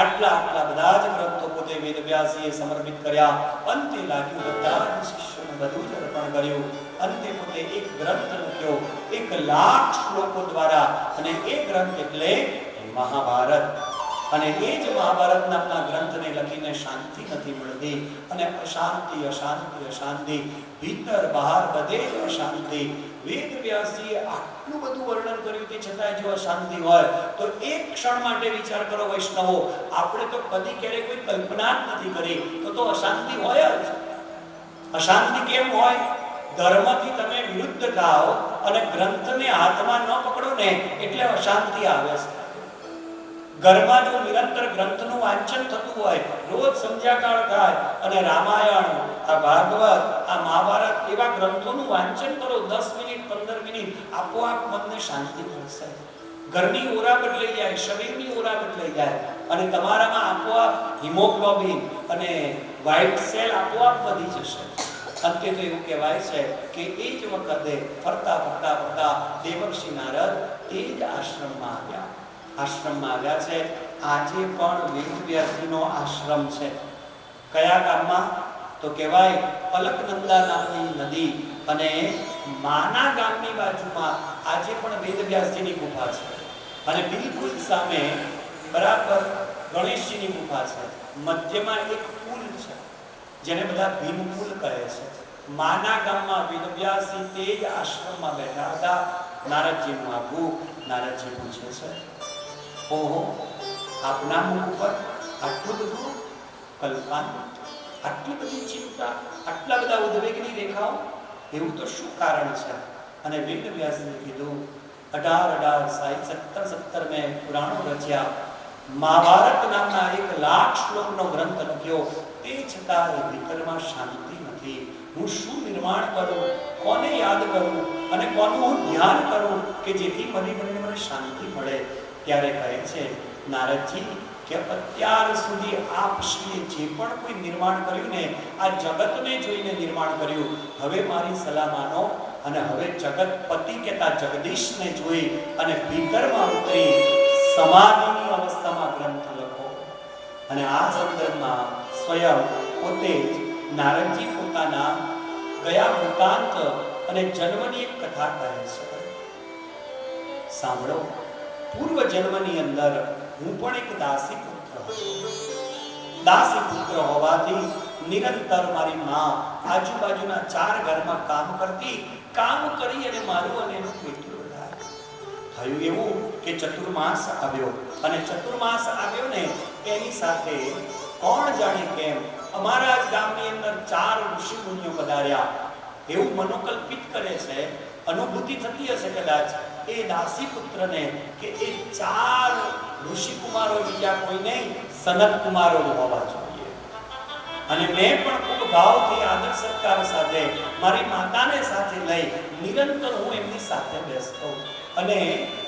આટલા બધા જ ગ્રંથો પોતે વેદવ્યાસજીએ સમર્પિત કર્યા. અંતે લાગ્યું બધા જ શિષ્યોને બધું જ અર્પણ કર્યું. અંતે પોતે એક ગ્રંથ લખ્યો 1,00,000 શ્લોકો દ્વારા. અને એ ગ્રંથ એટલે મહાભારત. અને એ જ મહાભારત નામના ગ્રંથને લખીને શાંતિ નથી મળતી. અને અશાંતિ ભીતર બહાર બધે અશાંતિ. વેદવ્યાસજીએ આટલું બધું વર્ણન કર્યું તે છતાં જો અશાંતિ હોય તો એક ક્ષણ માટે વિચાર કરો વૈષ્ણવો, આપણે તો કદી ક્યારેય કોઈ કલ્પના જ નથી કરી તો અશાંતિ હોય જ. અશાંતિ કેમ હોય? ધર્મથી તમે વિરુદ્ધ થાઓ અને ગ્રંથને હાથમાં ન પકડો ને એટલે અશાંતિ આવે છે. ઘરમાં જો નિરંતર ગ્રંથનું વાંચન થતું હોય, રોજ સંધ્યાકાળ થાય અને રામાયણ, આ ભાગવત, આ મહાભારત એવા ગ્રંથોનું વાંચન કરો 10 મિનિટ 15 મિનિટ, આપોઆપ મનને શાંતિ મળશે. ઘરની ઓરા બદલાઈ જાય, શરીરની ઓરા બદલાઈ જાય અને તમારામાં આપોઆપ હિમોગ્લોબિન અને વ્હાઇટ સેલ આપોઆપ વધી જશે. અંતે તો એવું કહેવાય છે કે એ જ વખતે ફરતા દેવર્ષિ નારદ એ જ આશ્રમમાં આવ્યા છે. આજે પણ વેદવ્યાસજીનો આશ્રમ છે. કયા ગામમાં? તો કહેવાય અલકનંદા નામની નદી અને માના ગામની બાજુમાં આજે પણ વેદવ્યાસજીની ગુફા છે. અને બિલકુલ સામે બરાબર ગણેશજીની ગુફા છે, મધ્યમાં એક પુલ છે જેને બધા ભીમ પુલ કહે છે. માના ગામમાં વેદવ્યાસજી તે જ આશ્રમમાં બેઠા હતા. નારદજીનું આગવું. નારદજી પૂછે છે, ઓહો, આપના મુખ ઉપર આટલું બધું કલ્પાન, આટલી બધી ચિંતા, આટલા બધા ઉદ્વેગની રેખાઓ, એવું તો શું કારણ છે? અને વેદવ્યાસજીએ કીધું, 18 મેં પુરાણો રચ્યા, મહાભારત નામના 1,00,000 શ્લોકનો ગ્રંથ લખ્યો, તે છતાં એ ભીતરમાં શાંતિ નથી. હું શું નિર્માણ કરું, કોને યાદ કરું અને કોનું હું ધ્યાન કરું કે જેથી મને શાંતિ મળે? ત્યારે કહે છે નારદજી કે અત્યાર સુધી આપ શ્રીએ જે પણ કોઈ નિર્માણ કર્યું ને, આ જગતને જોઈને નિર્માણ કર્યું. હવે મારી સલાહ માનો અને હવે જગતપતિ કહેતા જગદીશને જોઈ અને ભીતરમાં ઉતરી સમાધિની અવસ્થામાં ગ્રંથ લખો. અને આ સંદર્ભમાં સ્વયં પોતે જ નારદજી પોતાના ગયા વૃત્તાંત અને જન્મની એક કથા કહે છે. સાંભળો, પૂર્વ જન્મની અંદર હું પણ એક દાસી પુત્ર હતો. દાસી પુત્ર હોવાથી નિરંતર મારી માં આજુબાજુના 4 ઘરમાં કામ કરતી. કામ કરી અને મારું અને એનું પેટું વધાર્યું. થયું એવું કે ચતુર્માસ આવ્યો, અને ચતુર્માસ આવ્યો ને એની સાથે કોણ જાણે કેમ અમારા જ ગામની અંદર 4 ઋષિ મુનિઓ પધાર્યા. એવું મનોકલ્પિત કરે છે, અનુભૂતિ થતી હશે કદાચ એ દાસી પુત્રને કે એ 4 ઋષિ કુમારો બીજા કોઈ નહીં, સનત કુમારો હોવા જોઈએ. અને મેં પણ ખૂબ ભાવથી આદર સત્કાર સાથે મારી માતાને સાથે લઈ નિરંતર હું એમની સાથે બેસતો અને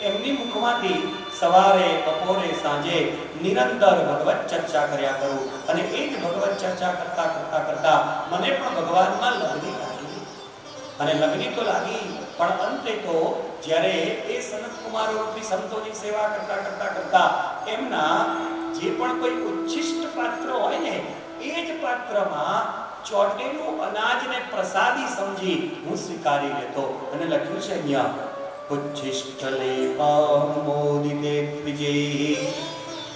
એમની મુખમાંથી સવારે, બપોરે, સાંજે નિરંતર ભગવત ચર્ચા કર્યા કરું. અને એ જ ભગવત ચર્ચા કરતા મને પણ ભગવાનમાં લગ્ની લાગી. અને લગ્ની તો લાગી, પણ અંતે તો જ્યારે એ સનત કુમારો રૂપી સંતોની સેવા કરતા એમના જે પણ કોઈ ઉચ્છિષ્ટ પાત્ર હોય ને, એ જ પાત્રમાં ચોટેલું અનાજને પ્રસાદી સમજી હું સ્વીકારી લેતો. અને લખ્યું છે અહીંયા, ઉચ્છિષ્ટલેપામોદિતે દ્વિજૈ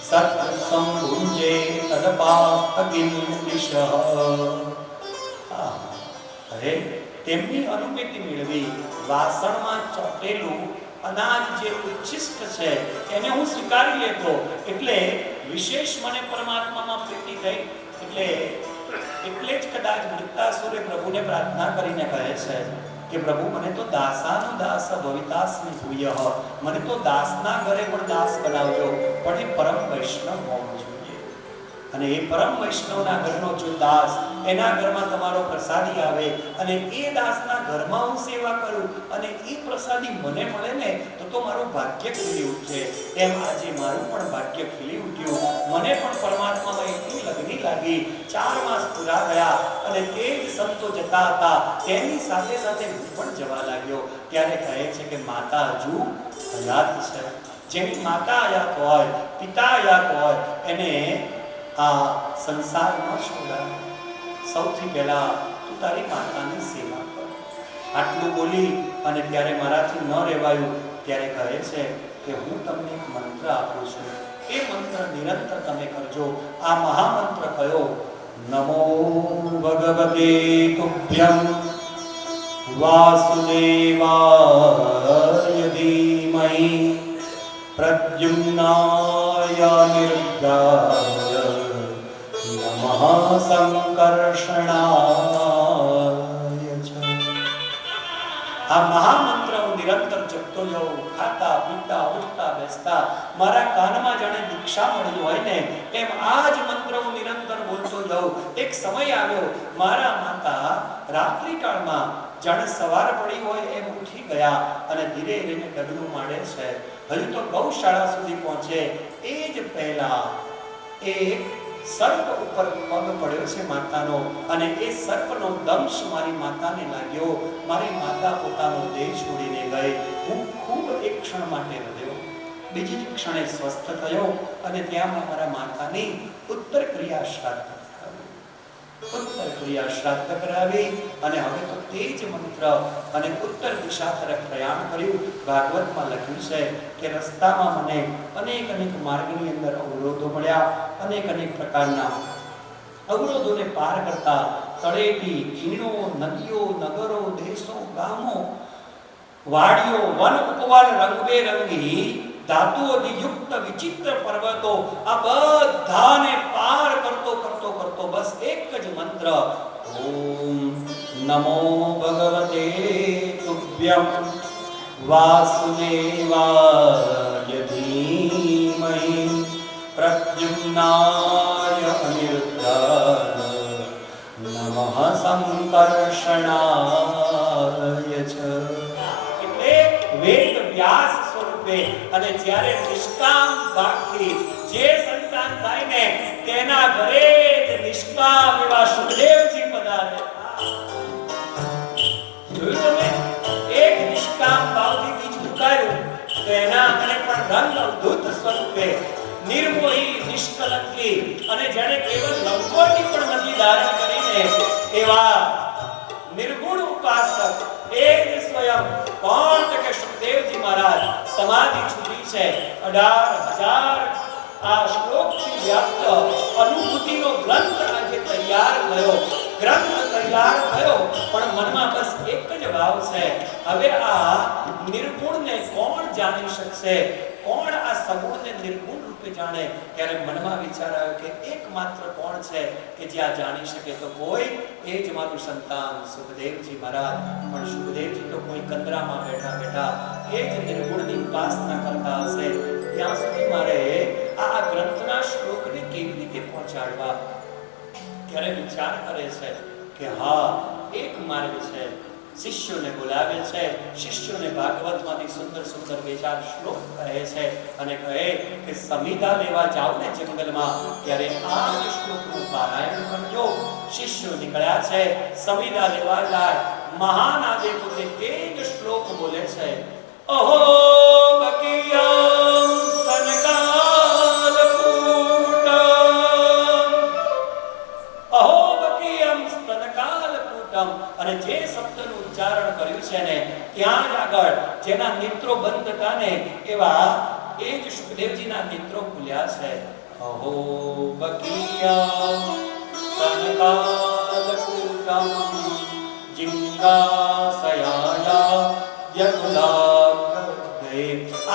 સત્સંભુંજે તદપાસ્તકિં દિશઃ. અરે, તેમની અનુભૂતિ મેળવી વાસણમાં ચોટેલું અનાજ જે ઉચ્છિષ્ટ છે એને હું સ્વીકારી લેતો. એટલે વિશેષ મને પરમાત્મામાં પ્રીતિ થઈ. એટલે જ કદાચ વૃત્તાસુરે પ્રભુને પ્રાર્થના કરીને કહે છે કે પ્રભુ, મને તો દાસાનો દાસ ભવિતાસ્મિ ભૂયઃ, મને તો દાસના ઘરે પણ દાસ બનાવજો, પણ એ પરમ વૈષ્ણવ હોવો જોઈએ. અને એ પરમ વૈષ્ણવના ઘરનો જો દાસ, એના ઘરમાં તમારો પ્રસાદી આવે અને એ દાસના ઘરમાં હું સેવા કરું અને એ પ્રસાદી મને મળે ને, તો મારું ભાગ્ય ખીલી ઉઠે. એમ આજે મારું પણ ભાગ્ય ખીલી ઉઠ્યું. મને પણ પરમાત્મામાં એટલી લગની લાગી. 4 માસ પૂરા ગયા અને તે જ સંતો જતા હતા, તેની સાથે સાથે હું પણ જવા લાગ્યો. ત્યારે કહે છે કે માતા હજુ હયાત છે. જેની માતા હયાત હોય, પિતા હયાત હોય, એને આ સંસાર ન છોડાય. સૌથી પહેલા તું તારી માતાની સેવા કર. આટલું બોલી અને ત્યારે મારાથી ન રહેવાયું. ત્યારે કહે છે કે હું તમને એક મંત્ર આપું છું, એ મંત્ર નિરંતર તમે કરજો. આ મહામંત્ર કયો? નમો ભગવતે તુભ્યં વાસુદેવાય ધીમહિ પ્રદ્યુમ્નાય નિરુદ્ધાય નમઃ સંકર્ષણાય ચ. આ મહામંત્ર હું નિરંતર જપતો જાઉં. ખાતા, પીતા, ઉઠતા, બેસતા મારા કાનમાં જાણે દીક્ષા મળી હોય ને એમ આ જ મંત્ર હું નિરંતર બોલતો જાઉં. એક સમય આવ્યો, મારા માતા રાત્રિકાળમાં જાણે સવાર પડી હોય એમ ઉઠી ગયા અને ધીરે ધીરે ડગલું માંડે છે. હજુ તો ગૌશાળા સુધી પહોંચે એ જ પહેલા એક સર્પ ઉપર પગ પડ્યો છે માતાનો, અને એ સર્પનો દંશ મારી માતાને લાગ્યો. મારી માતા પોતાનો દેહ છોડીને ગઈ. હું ખૂબ એક ક્ષણ માટે રહ્યો. બીજી જ ક્ષણે સ્વસ્થ થયો અને ત્યાં મારા માતાની ઉત્તર ક્રિયા શ્રાદ્ધ. ઉત્તર ક્રિયા શ્રાદ્ધ કરાવી અને હવે તો તે જ મંત્ર અને ઉત્તર દિશા તરફ પ્રયાણ કર્યું. ભાગવતમાં લખ્યું છે કે રસ્તામાં મને અનેક માર્ગની અંદર અવરોધો મળ્યા. અનેક પ્રકારના અવરોધોને પાર કરતા તળેટી, ખીણો, નદીઓ, નગરો, દેશો, ગામો, વાડીઓ, વન ઉપવન, રંગબેરંગી ધાતુઓથી યુક્ત વિચિત્ર પર્વતો, આ બધાને પાર કરતો બસ એક જ મંત્ર, ઓમ નમો ભગવતે તુભ્યમ વાસુદેવાય ધીમહિ પ્રદ્યુમ્નાય અનિરુદ્ધાય નમઃ સંકર્ષણાય ચ. એટલે વેદ વ્યાસ સ્વરૂપે અને જ્યારે નિષ્કામ ભાવથી જે સંતાન થાય ને તેના ઘરે જ નિષ્કામ એવા સુખદેવજી પધારે. જોયું તમે, એક નિષ્કામ ભાવથી બીજ મુકાયું તો એના આંગણે પણ રંગ અવધૂત સ્વરૂપે નિર્મોહી, નિષ્કલંકી અને જેણે કેવલ લંકોટી પણ નથી ધારણ કરીને એવા નિર્ગુણ ઉપાસક એ જ સ્વયં કોણ કે સુખદેવજી મહારાજ સમાધિ છૂટી છે. 18,000 આ શ્લોકથી વ્યાપ્ત અનુભૂતિનો ગ્રંથ આજે તૈયાર થયો પણ મનમાં બસ એક જ ભાવ છે, હવે આ નિર્ગુણને કોણ જાણી શકશે, કોણ આ સગુણને નિર્ગુણ રૂપે જાણે. ત્યારે મનમાં વિચાર આવ્યો કે એકમાત્ર કોણ છે કે જે આ જાણી શકે, તો કોઈ એ જ મારું સંતાન સુખદેવજી મહારાજ. પણ સુખદેવજી તો કોઈ કંદરામાં બેઠા એ જ નિર્ગુણની ઉપાસના કરતા હશે. ત્યાં સુધી મારે આ ગ્રંથના શ્લોકને કેવી રીતે પહોંચાડવા? ત્યારે વિચાર કરે છે કે હા, એક માર્ગ છે. શિષ્યોને બોલાવે છે, શિષ્યોને ભાગવતમાંથી સુંદર બે ચાર શ્લોક કહે છે અને કહે કે સમિધા લેવા જાઓ ને જંગલમાં ત્યારે આ શ્લોકનું પારાયણ કરજો. શિષ્યો નીકળ્યા છે, સમિધા લેવા જાય. મહાન આદે પોતે તે જ શ્લોક બોલે છે, અહો બકિયમ સ્તનકાલકૂટમ, અહો બકિયમ સ્તનકાલકૂટમ. અને જે શબ્દનું ઉચ્ચારણ કર્યું છે ને ત્યાં જ આગળ જેના નેત્રો બંધ હતા ને એવા એ જ સુખદેવજીના નેત્રો ખુલ્યા છે. અહો બકિયમ સ્તનકાલકૂટમ જિંગાસયાયા યકુલાગ્રદે.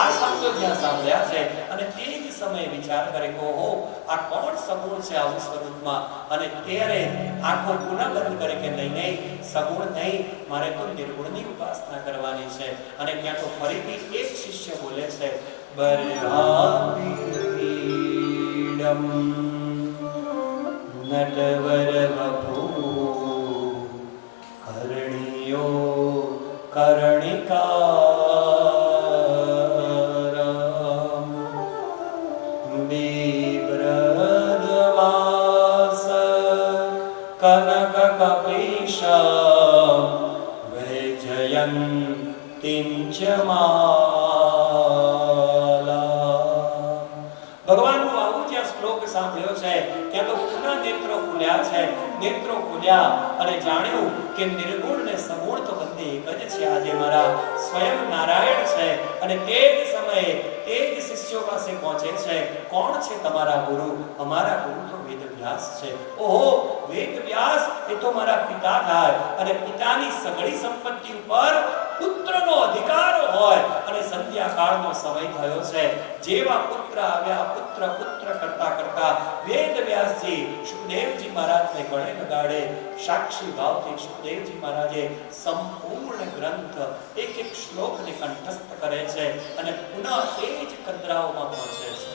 આ શબ્દો જ્યાં સાંભળ્યા છે અને તે જ સમયે વિચાર કરે કે ઓહો, આ કોણ સગુણ છે આવું સ્વરૂપમાં. અને ત્યારે આંખો પુનઃ બંધ કરે કે નહીં, સગુણ નહીં, મારે તો નિર્ગુણની ઉપાસના કરવાની છે. અને ત્યાં તો ફરીથી એક શિષ્ય બોલે છે, બર્હાપીડમ નટવર વપુ કરણીયો કર્ણિકારમ બિભ્રદવાસ કનક કપીશમ વૈજયંતિં ચ માલા. ભગવાનનું આવું જ્યાં શ્લોક સાંભળ્યો છે ત્યાં તો પુનઃ નેત્રો ખુલ્યા છે. નેત્રો ખુલ્યા અને જાણ્યું કે નિર્ગુણ ને સગુણ તો બંને એક જ છે. આજે મારા સ્વયં નારાયણ છે. અને તે જ સમયે તે જ શિષ્યો પાસે પહોંચે છે. કોણ છે તમારા ગુરુ? અમારા ગુરુ તો વેદવ્યાસ છે. ઓહો, વેદવ્યાસ એ તો મારા પિતા થાય અને પિતાની સગળી સંપત્તિ ઉપર પુત્રનો અધિકાર હોય અને સંધ્યા કાળનો સમય થયો છે. જેવા પુત્ર આવ્યા, પુત્ર કરતા વેદવ્યાસજી સુખદેવજી મહારાજને ગળે લગાડે. સાક્ષી ભાવથી સુખદેવજી મહારાજે સંપૂર્ણ ગ્રંથ એક શ્લોકને કંઠસ્થ કરે છે અને પુનઃ એ જ કંદરાઓમાં પહોંચે છે.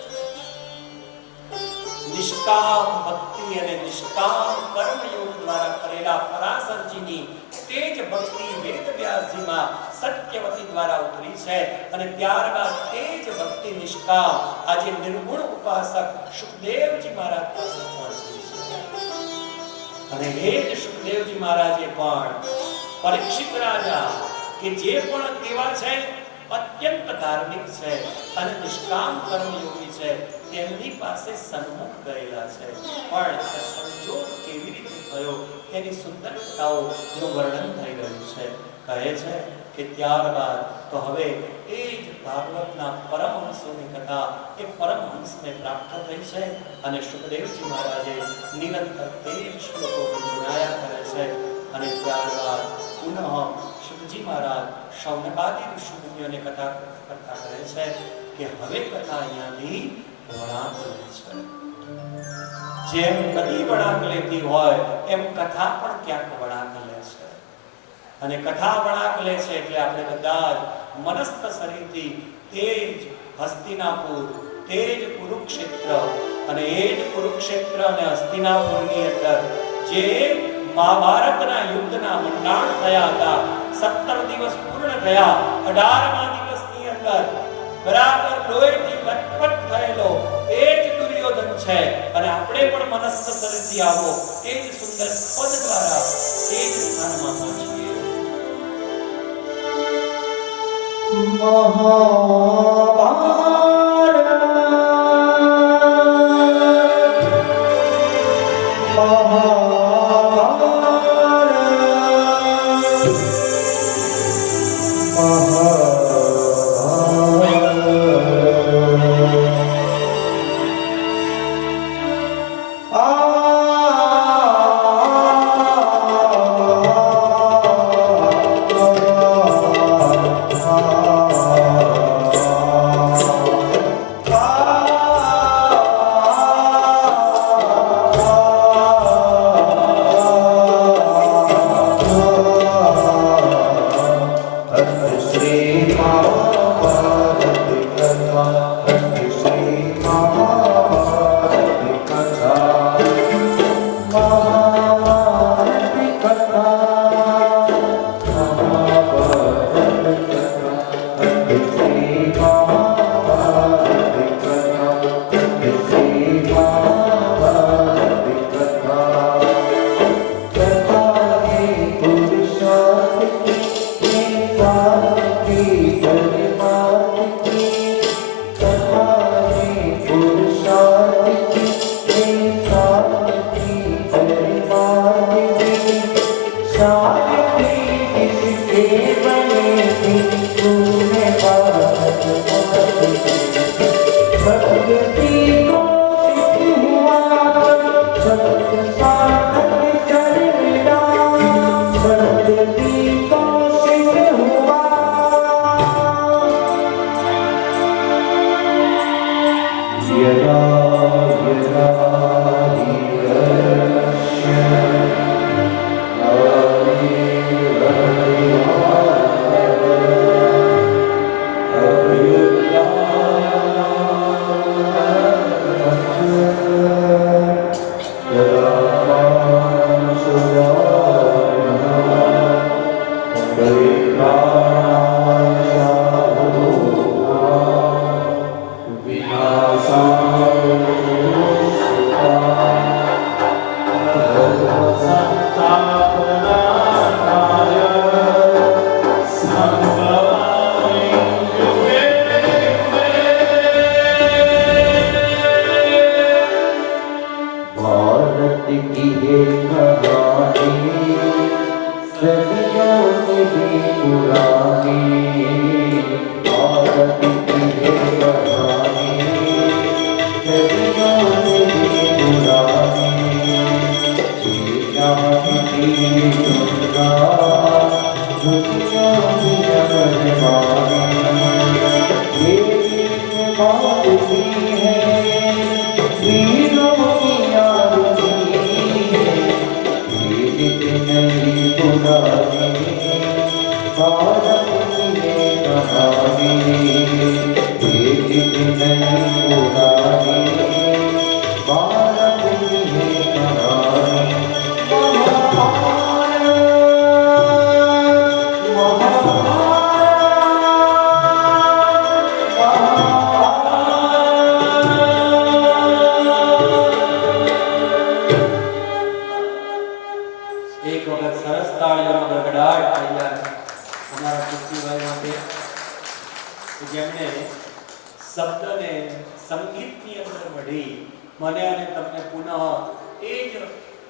નિષ્કામ ભક્તિ અને નિષ્કામ કર્મયોગ દ્વારા કરેલા પરાશરજીની તે જ ભક્તિ વેદવ્યાસજીમાં સત્યવતી દ્વારા ઉતરી છે અને ત્યારબાદ તે જ ભક્તિ નિષ્કામ આજે નિર્ગુણ ઉપાસક સુખદેવજી મહારાજ પાસે પહોંચી છે. અને એ જ સુખદેવજી મહારાજે પણ પરીક્ષિત રાજા કે જે પણ તેવા છે અત્યંત ધાર્મિક છે અને નિષ્કામ કર્મયોગી છે તેમની પાસે સન્મુખ ગયેલા છે, પણ સંજોગ કેવી રીતે થયો એની સુંદરતાઓનું વર્ણન થઈ રહ્યું છે. કહે છે કે ત્યારબાદ તો હવે એ જ ભાગવતના પરમહંસોની કથા એ પરમહંસને પ્રાપ્ત થઈ છે અને સુખદેવજી મહારાજે નિરંતર તે જ શ્લોકો ગુણગાયા કરે છે. અને ત્યારબાદ પુનઃ સુખજી મહારાજ શૌનકાદી ઋષિમુનિઓને કથા કરતા કહે છે કે હવે કથા અહીંયાથી વળાંક લે છે. જેમ નદી વળાંક લેતી હોય એમ કથા પણ ક્યાંક વળાંક લે છે. અને કથા વળાંક લે છે એટલે આપણે બધા જ મનસ્થ શરીરથી તે જ હસ્તિનાપુર, તે જ કુરુક્ષેત્ર અને એ જ કુરુક્ષેત્ર અને હસ્તિનાપુરની અંદર જે મહાભારતના યુદ્ધના મંડાણ થયા હતા, 17 દિવસ પૂર્ણ થયા, 18મા દિવસની અંદર બરાબર લોહીથી લટપટ થયેલો એ જ દુર્યોધન છે. અને આપણે પણ મનસ્થ શરીરથી આવો તે જ સુંદર પદ દ્વારા તે જ સ્થાનમાં પહોંચીએ.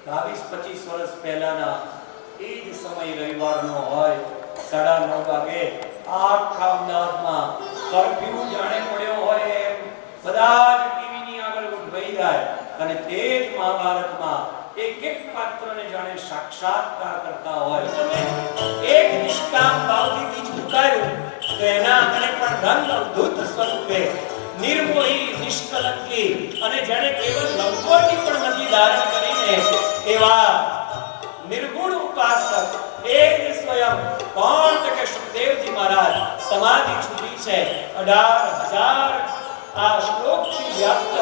22-25 વર્ષ પહેલાના એ જ સમય રવિવારનો હોય, 9:30 વાગે આખા અમદાવાદમાં કર્ફ્યુ જાણે પડ્યો હોય એમ બધા જ ટીવીની આગળ ઉભી જાય અને તે જ મહાભારતમાં એક એક પાત્રને જાણે સાક્ષાત્કાર કરતા હોય. તમે એક નિષ્કામ ભાવથી બીજ ઉતાર્યું તો એના આંગણે પણ રંગ અદ્ભુત સ્વરૂપે નિર્મોહી, નિષ્કલંકી અને જેણે કેવલ લંગોટી પણ નથી ધારણ કરીને એવા નિર્ગુણ ઉપાસક એ જ સ્વયં કોણ કે સુખદેવજી મહારાજ સમાધિ છૂટી છે. 18,000 આ શ્લોકથી વ્યાપ્ત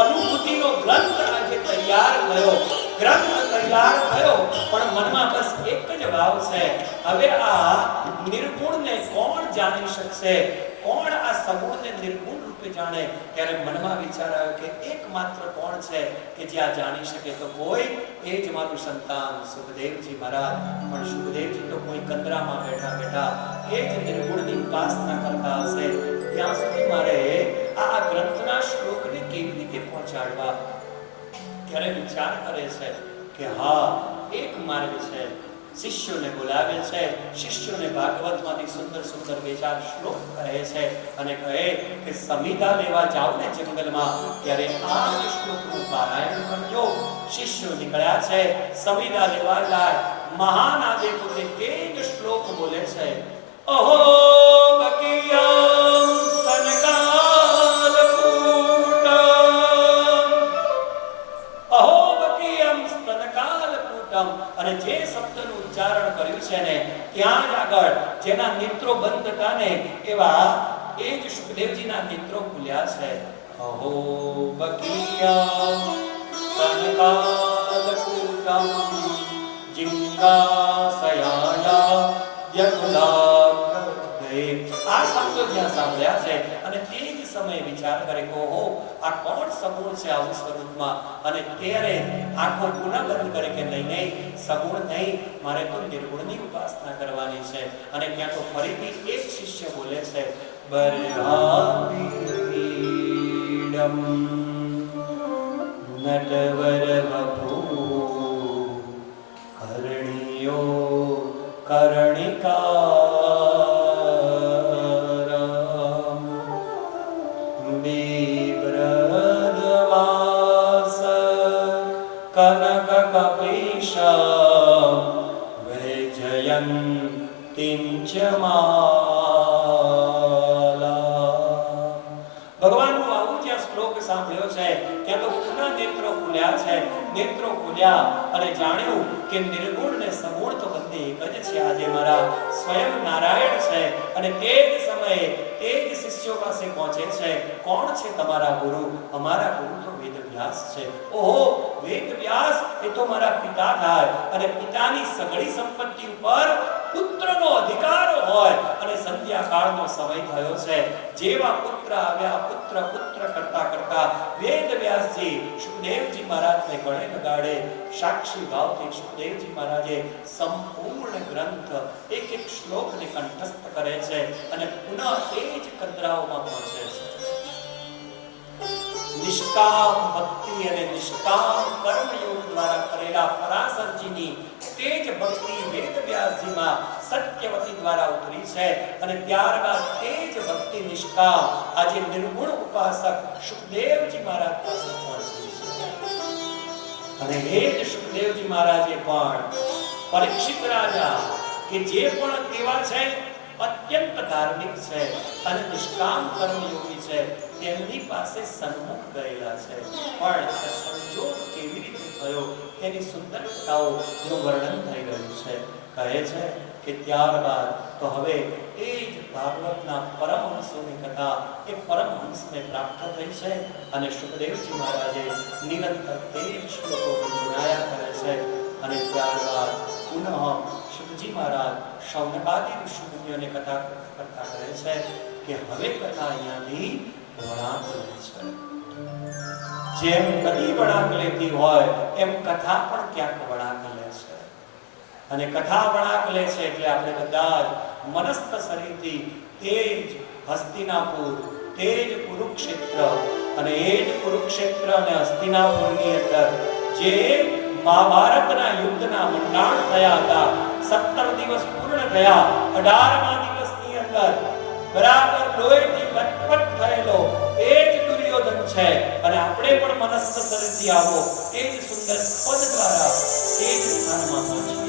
અનુભૂતિનો ગ્રંથ આજે તૈયાર થયો. ગ્રંથ તૈયાર થયો પણ મનમાં બસ એક જ ભાવ છે, હવે આ નિર્ગુણને કોણ જાણી શકશે, કોણ આ સગુણને નિર્ગુણ રૂપે જાણે. ત્યારે મનમાં વિચાર આવ્યો કે એકમાત્ર કોણ છે કે જે આ જાણી શકે, તો કોઈ એ જ મારું સંતાન સુખદેવજી મહારાજ. પણ સુખદેવજી તો કોઈ કંદરામાં બેઠા બેઠા એ જ નિર્ગુણની ઉપાસના કરતા હશે. ત્યાં સુધી મારે આ ગ્રંથના શ્લોકને કેવી રીતે પહોંચાડવા? ત્યારે વિચાર કરે છે કે હા, એક માર્ગ છે. શિષ્યોને બોલાવે છે, શિષ્યોને ભાગવતમાંથી સુંદર સુંદર 2-4 શ્લોક કહે છે અને કહે કે સમિધા લેવા જાઓ ને જંગલમાં ત્યારે આ જ શ્લોકનું પારાયણ કરજો. શિષ્યો નીકળ્યા છે, સમિધા લેવા જાય. મહાન આદે પોતે તે જ શ્લોક બોલે છે, અહો બકિયમ સ્તનકાલકૂટમ, અહો બકિયમ સ્તનકાલકૂટમ. અને જે શબ્દનું ઉચ્ચારણ કર્યું છે ને ત્યાં જ આગળ જેના નેત્રો બંધ હતા ને એવા એ જ સુખદેવજીના નેત્રો ખુલ્યા છે. અહો બકિયમ સ્તનકાલકૂટમ જિંગાસયાયા યકુલાગ્રદે. આ શબ્દો જ્યાં સાંભળ્યા છે અને તે જ સમયે વિચાર કરે કે ઓહો, આ કોણ સગુણ છે આવું સ્વરૂપમાં? અને ત્યારે આંખો પુનઃ બંધ કરે કે નહીં નહીં, સગુણ નહીં, મારે તો નિર્ગુણની ઉપાસના કરવાની છે. અને ત્યાં તો ફરીથી એક શિષ્ય બોલે છે, બરહાપીડમ નટવર વપુ કરણીયો કર્ણિકારમ બિબ્રદવાસ કનક કપીશમ વૈજયંતિમ ચ માલા. ભગવાનનું આવું જ્યાં શ્લોક સાંભળ્યો છે ત્યાં તો પુનઃ નેત્રો ખુલ્યા છે. નેત્રો ખુલ્યા અને જાણ્યું કે નિર્ગુણ ને સગુણ તો બંને એક જ છે. આજે મારા સ્વયં નારાયણ છે. અને તે જ સમયે તે જ શિષ્યો પાસે પહોંચે છે. કોણ છે તમારા ગુરુ? અમારા ગુરુ તો વેદવ્યાસ છે. ઓહો, વેદવ્યાસ એ તો મારા પિતા થાય અને પિતાની સગળી સંપત્તિ ઉપર પુત્રનો અધિકાર હોય. અને સંધ્યા કાળનો સમય થયો છે. જેવા પુત્ર આવ્યા, પુત્ર પુત્ર કરતા કરતા વેદવ્યાસજી સુખદેવજી મહારાજને ગળે લગાડે. સાક્ષી ભાવથી સુખદેવજી મહારાજે સંપૂર્ણ ગ્રંથ એક એક શ્લોકને કંઠસ્થ કરે છે અને પુનઃ એ જ કંદરાઓમાં પહોંચે છે. નિષ્કામ ભક્તિ અને નિષ્કામ કર્મયોગ દ્વારા કરેલા પરાશરજીની તે જ ભક્તિ વેદવ્યાસજીમાં સત્યવતી દ્વારા ઉતરી છે. અને ત્યારબાદ તે જ ભક્તિ નિષ્કામ આજે નિર્ગુણ ઉપાસક સુખદેવજી મહારાજ પાસે પહોંચી છે. અને એ જ સુખદેવજી મહારાજે પણ પરીક્ષિત રાજા કે જે પણ તેવા છે અત્યંત ધાર્મિક છે અને નિષ્કામ કર્મયોગી છે, તેમની પાસે સન્મુખ ગયેલા છે. પણ સંજોગ કેવી રીતે થયો તેની સુંદર કથાઓનું વર્ણન થઈ રહ્યું છે. કહે છે કે ત્યારબાદ તો હવે એ જ ભાગવતના પરમહંસોની કથા એ પરમહંસને પ્રાપ્ત થઈ છે. અને સુખદેવજી મહારાજે નિરંતર તે જ શ્લોકો ગુણગાયા કરે છે. અને ત્યારબાદ પુનઃ સુખજી મહારાજ શૌનકાદી ઋષિમુનિઓને કથા કરતા કહે છે કે હવે કથા અહીંયાથી વળાંક લે છે. જેમ નદી વળાંક લેતી હોય એમ કથા પણ ક્યાંક વળાંક લે છે. અને કથા વળાંક લે છે એટલે આપણે બધા જ મનસ્થ શરીરથી તે જ હસ્તિનાપુર, તે જ કુરુક્ષેત્ર અને એ જ કુરુક્ષેત્ર અને હસ્તિનાપુરની અંદર જે મહાભારતના યુદ્ધના મંડાણ થયા હતા. 17 દિવસ પૂર્ણ થયા. 18મા દિવસની અંદર બરાબર લોહીથી લથપથ થયેલો એ જ દુર્યોધન છે. અને આપણે પણ મનસ્થ શરીરથી આવો એ જ સુંદર પદ દ્વારા એ જ સ્થાનમાં પહોંચીએ.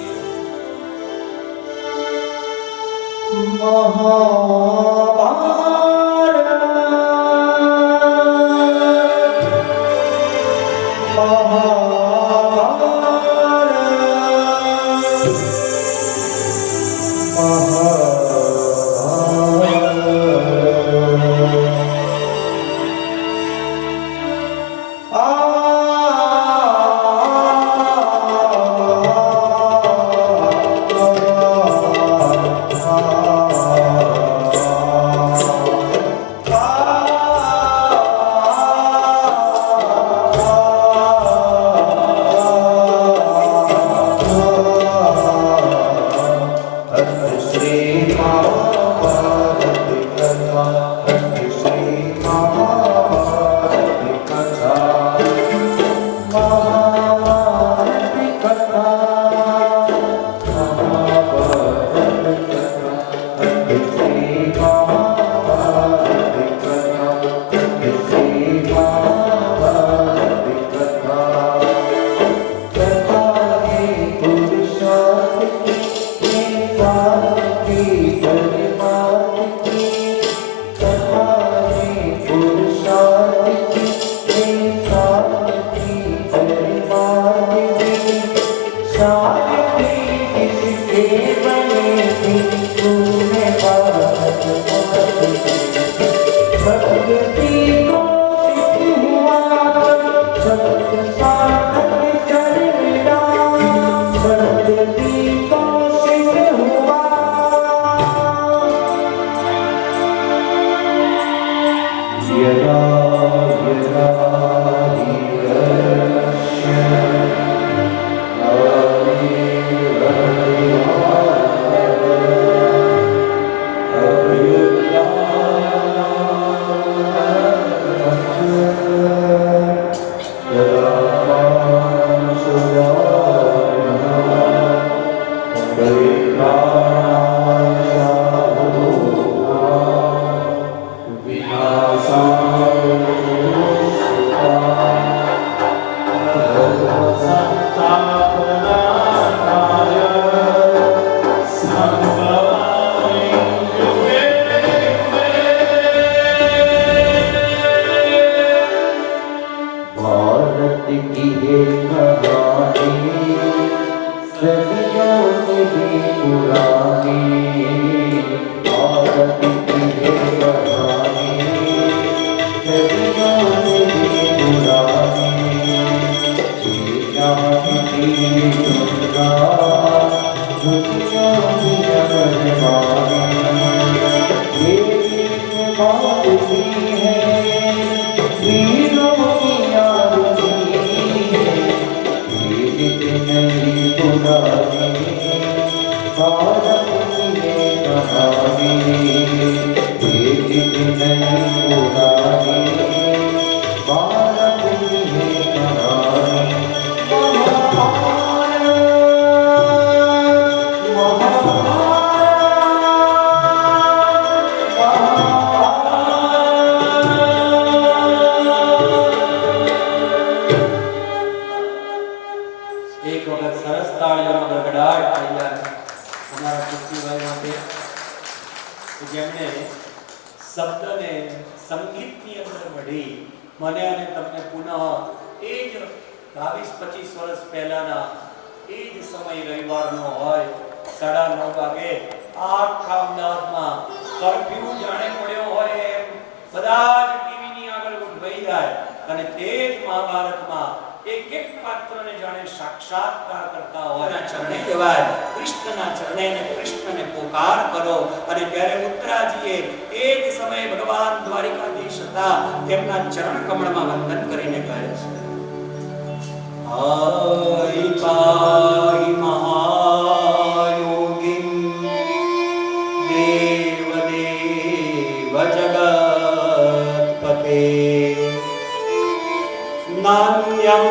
नान्यं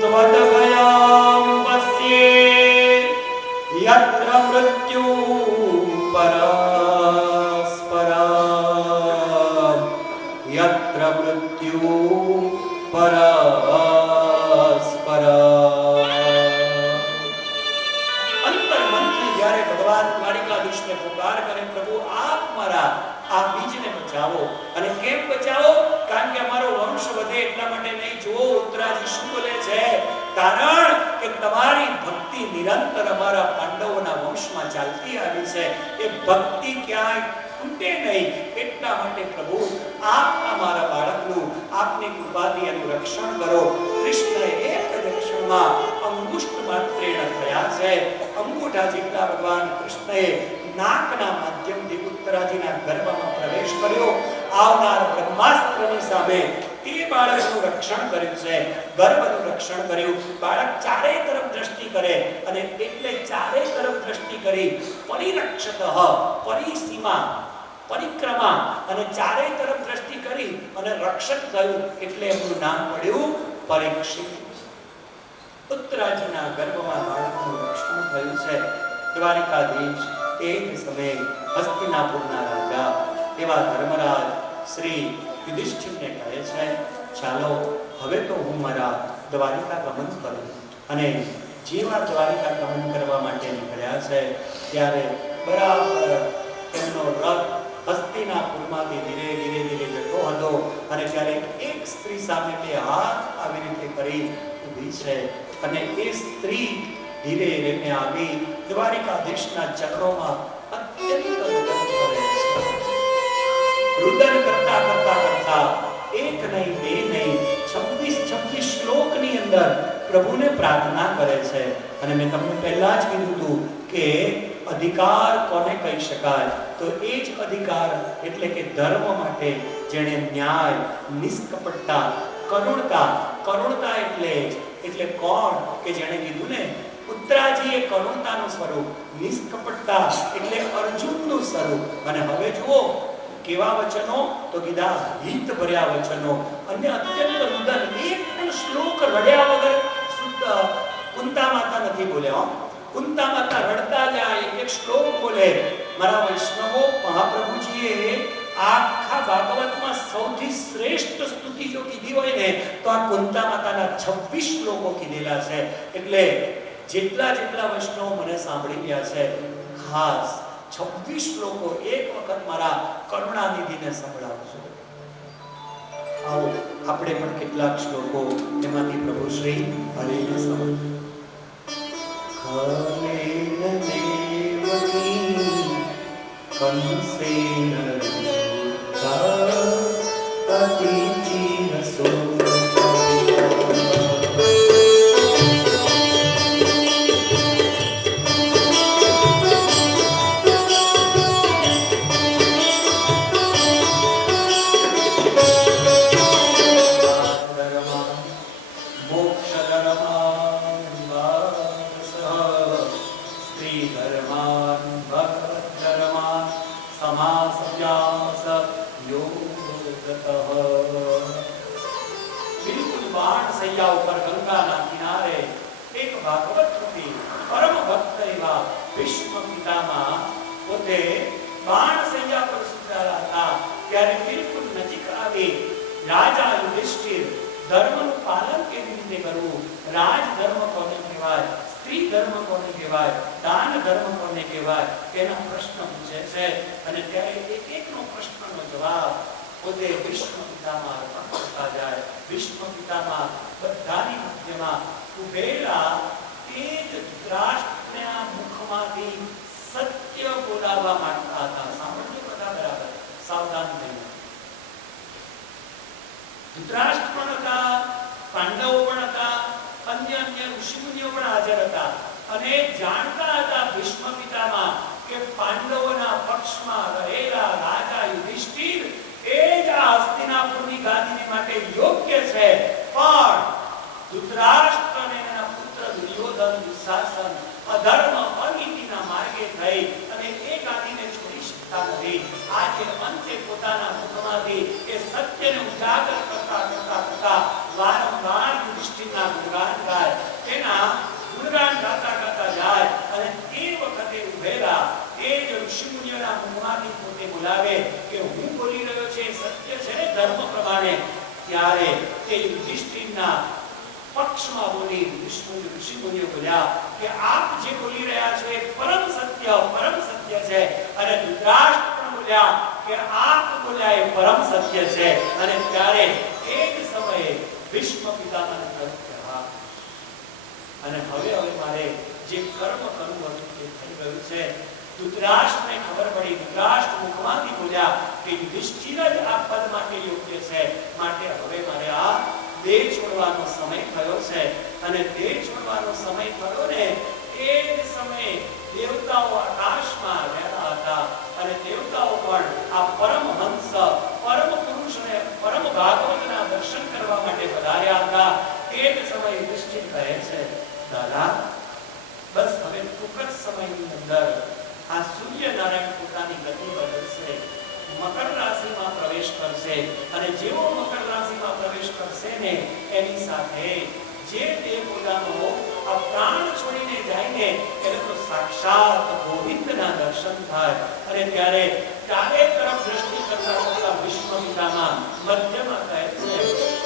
त्वदभया બચાવો. અને કેમ બચાવો? કારણ કે અમારો વંશ વધે એટલા માટે નહીં. જુઓ ઉત્તરાજી શું બોલે છે, કારણ કે તમારી ભક્તિ નિરંતર અમારા પાંડવોના વંશમાં ચાલતી આવી છે. એ ભક્તિ ક્યાંય તૂટે નહીં એટલા માટે પ્રભુ આપ અમારા બાળકનું આપની કૃપાથી એનું રક્ષણ કરો. કૃષ્ણ એક જ ક્ષણમાં અંગુષ્ઠ માત્રેણ થયા છે. અંગૂઠા જેટલા ભગવાન કૃષ્ણએ નાકના માધ્યમથી ઉત્તરાજીના ગર્ભમાં પ્રવેશ કર્યો. આવનાર બ્રહ્માસ્ત્રની સામે એ બાળકનું રક્ષણ કર્યું છે, ગર્ભનું રક્ષણ કર્યું. બાળક ચારે તરફ દ્રષ્ટિ કરે અને એટલે ચારે તરફ દ્રષ્ટિ કરી પરિરક્ષત પરિસીમા પરિક્રમા અને ચારે તરફ દ્રષ્ટિ કરી અને રક્ષક થયું એટલે એમનું નામ પડ્યું પરીક્ષિત. ઉત્તરાજીના ગર્ભમાં બાળકનું રક્ષણ થયું છે. દ્વારિકાધીશ એ જ સમયે હસ્તિનાપુરના રાજા એવા ધર્મરાજ શ્રી યુધિષ્ઠિરને કહે છે, ચાલો હવે તો હું મારા દ્વારિકા ગમન કરું. અને જેવા દ્વારિકા ગમન કરવા માટે નીકળ્યા છે ત્યારે બરાબર એમનો રથ હસ્તિનાપુરમાંથી ધીરે ધીરે ધીરે જતો હતો અને ત્યારે એક સ્ત્રી સામે બે હાથ આવી રીતે કરી ઊભી છે અને એ સ્ત્રી ધીરે ધીરે આવી દ્વારિકાધીશના ચરણોમાં અત્યંત રુદન કરે છે. રુદન કરતા કરતા કરતા એક નહીં બે નહીં 26 શ્લોકની અંદર પ્રભુને પ્રાર્થના કરે છે. અને મેં તમને પહેલા જ કીધું હતું કે અધિકાર કોને કહી શકાય? તો એ જ અધિકાર એટલે કે ધર્મ માટે જેણે ન્યાય, નિષ્કપટતા, કરુણતા એટલે કોણ કે જેણે કીધું ને ઉત્તરાજી એ કરુણતાનું સ્વરૂપ, નિષ્કપટતા એટલે અર્જુનનું સ્વરૂપ. અને હવે જુઓ કેવા વચનો? તો કીધા હિત ભર્યા વચનો. અને અત્યંત રુદન, એક પણ શ્લોક રડ્યા વગર કુંતા માતા નથી બોલ્યા. કુંતા માતા રડતા જાય, એક શ્લોક બોલે. મારા વૈષ્ણવો, મહાપ્રભુજીએ આખા ભાગવતમાં સૌથી શ્રેષ્ઠ સ્તુતિ જો કીધી હોય ને તો આ કુંતા માતાના 26 શ્લોકો કીધેલા છે. એટલે જેટલા વૈષ્ણવો મને સાંભળી રહ્યા છે, ખાસ 26 શ્લોકો એક વખત મારા કરુણાનિધિને સંભળાવજો. આવો આપણે પણ કેટલાક શ્લોકો એમાંથી પ્રભુ શ્રી હરિને સંભળાવીએ. ખલેન દેવકી કંસેન અતિ ચિર બોલ્યા કે આપ બોલ્યા એ પરમ સત્ય છે. અને ત્યારે એ જ સમયે ભીષ્મ પિતામહને કહ્યું કે હા, અને હવે મારે જે કર્મ કરવું હતું તે થઈ ગયું છે. ધૃતરાષ્ટ્રને ખબર પડી. ધૃતરાષ્ટ્ર મુખમાંથી બોલ્યા કે યુધિષ્ઠિર જ આ પદ માટે યોગ્ય છે, માટે હવે મારે આ દેહ છોડવાનો સમય થયો છે. અને દેહ છોડવાનો સમય થયો ને એ જ સમયે દેવતાઓ આકાશમાં રહેલા હતા અને દેવતાઓ પણ આ પરમહંસ પરમ પુરુષને પરમ ભાગવતના દર્શન કરવા માટે પધાર્યા હતા. એ જ સમયે યુધિષ્ઠિર કહે છે, દાદા બસ હવે ટૂંક જ સમયની અંદર આ સૂર્યનારાયણ પોતાની ગતિ બદલશે, મકર રાશિમાં પ્રવેશ કરશે. અને જેવો મકર રાશિમાં પ્રવેશ કરશે ને એની સાથે જે દેવ પોતાનો આ પ્રાણ છોડીને જાય ને એટલે તો સાક્ષાત ગોવિંદના દર્શન થાય. અને ત્યારે ચારે તરફ દ્રષ્ટિ કરતા વિશ્વ પિતામાં મધ્યમાં કહે છે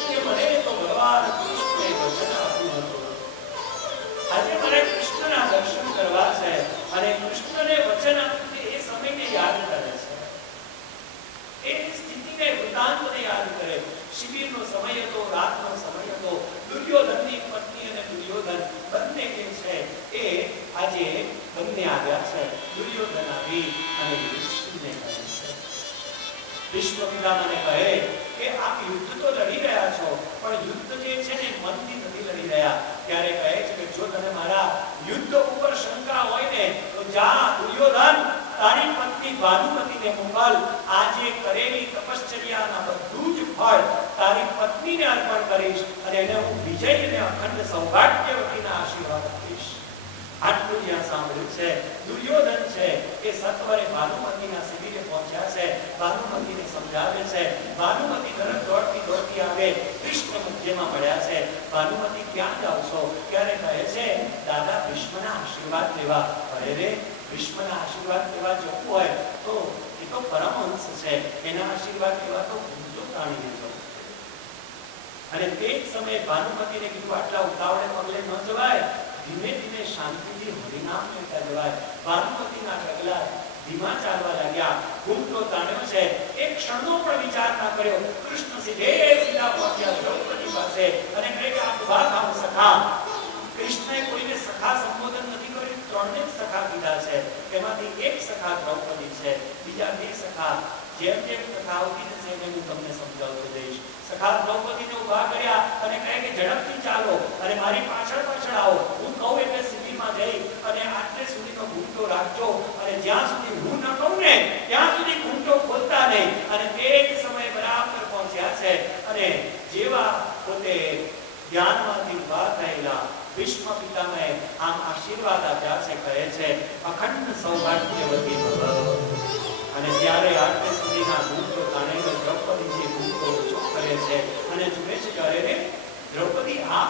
કે મને તો ભગવાન કૃષ્ણએ વચન આપ્યું હતું, આજે મારે કૃષ્ણના દર્શન કરવા છે. અને કૃષ્ણને વચન આપ્યું એ સમયને યાદ કરે છે, એ સ્થિતિને વૃતાંતને યાદ કરે. શિબિરનો સમય હતો, રાતનો સમય હતો. દુર્યોધનની પત્ની અને દુર્યોધન બંને જે છે એ આજે બંને આવ્યા છે. દુર્યોધન આવી અને યુધિષ્ઠિરને કહે છે, ભીષ્મ પિતામહને કહે કે આપ યુદ્ધ તો લડી રહ્યા છો, પણ યુદ્ધ જે છે ને મનથી નથી લડી રહ્યા. ત્યારે કહે છે કે જો તને મારા યુદ્ધ ઉપર શંકા હોય ને તો જા દુર્યોધન, તારી પત્ની ભાનુમતીને મોકલ. આજે કરેલી તપશ્ચર્યાના બધું જ ફળ તારી પત્નીને અર્પણ કરીશ અને એને હું વિજય અને અખંડ સૌભાગ્યવતીના આશીર્વાદ આપીશ. આટલું જ્યાં સાંભળ્યું છે, દુર્યોધન છે એ સત્વરે ભાનુમતીના શિબિરે પહોંચ્યા છે. ભાનુમતીને સમજાવે છે. ભાનુમતી તરત દોડતી દોડતી આવે, કૃષ્ણ મધ્યમાં મળ્યા છે. ભાનુમતી ક્યાં જાવ છો? ત્યારે કહે છે દાદા ભીષ્મના આશીર્વાદ લેવા. અરે રે, ભીષ્મના આશીર્વાદ લેવા જવું હોય તો એ તો પરમહંસ છે, એના આશીર્વાદ લેવા તો હું તો પ્રાણીને જવું. અને તે જ સમયે ભાનુમતીને કીધું આટલા ઉતાવળે પગલે ન જવાય, ધીમે ધીમે શાંતિથી હરિનામ લેતા જવાય. ભાનુમતીના ડગલા ધીમા ચાલવા લાગ્યા. ઘૂમટો તાણ્યો છે, એક ક્ષણનો પણ વિચાર ના કર્યો. કૃષ્ણ સીધા પહોંચ્યા દ્રૌપદી પાસે અને કહે કે આપ ઉભા થાઓ સખા. કૃષ્ણએ કોઈને સખા સંબોધન નથી કર્યું, ત્રણને જ સખા કીધા છે. એમાંથી એક સખા દ્રૌપદી છે, બીજા બે સખા જેમ જેમ કથા આવતી જશે એમ હું તમને સમજાવતો જઈશ. સખા દ્રૌપદીને ઉભા કર્યા અને કહે કે ઝડપથી ચાલો અને મારી પાછળ પાછળ આવો. હું કહું એટલે શિબિરમાં જઈ અને આટલે સુધીનો ઘૂંટો રાખજો અને જ્યાં સુધી હું ન કહું ને ત્યાં સુધી ઘૂંટો ખોલતા નહીં. અને તે જ સમયે બરાબર પહોંચ્યા છે અને જેવા પોતે ધ્યાનમાંથી ઉભા થયેલા ભીષ્મ પિતામહે આમ આશીર્વાદ આપ્યા છે. કહે છે અખંડ સૌભાગ્યવતી ભવ. અને ત્યારે આટલે સુધીના ઘૂંટો તાણેલો દ્રૌપદીજી ઘૂંટો ઓછો કરે છે અને જુએ છે કે અરે રે દ્રૌપદી આ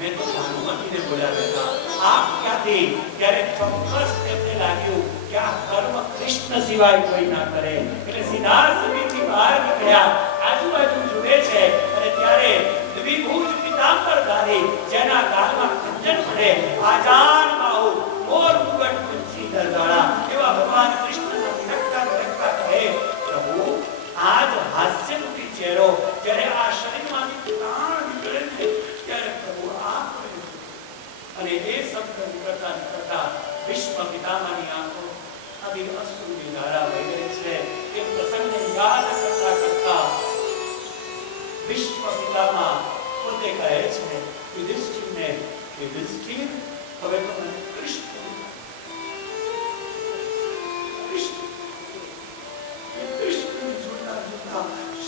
મેં તો ભાનુમતીને બોલાવ્યા હતા, આપ ક્યાંથી? ત્યારે ચોક્કસ તેમને લાગ્યું કે આ કર્મ કૃષ્ણ સિવાય કોઈ ના કરે એટલે સીધા શરીરથી બહાર નીકળ્યા. આજુબાજુ જુએ છે અને ત્યારે દ્વિભુજ પિતાંબરધારી જેના ગાલમાં ખંજર પડે, આજાન બાહુ, મોર મુગટ પંછી દરદાળા એવા ભગવાન કૃષ્ણ આજ હાસ્યરૂપી ચહેરો જ્યારે આ શરીરમાંથી પ્રાણ નીકળે છે ત્યારે પ્રભુ આ અને એ શબ્દ નીકળતા ભીષ્મ પિતામહની આંખો આવી અશ્રુની ધારા વહી ગઈ છે. એ પ્રસંગને યાદ કરતા કરતા ભીષ્મ પિતામહ પોતે કહે છે યુધિષ્ઠિરને કે યુધિષ્ઠિર હવે તો મને કૃષ્ણ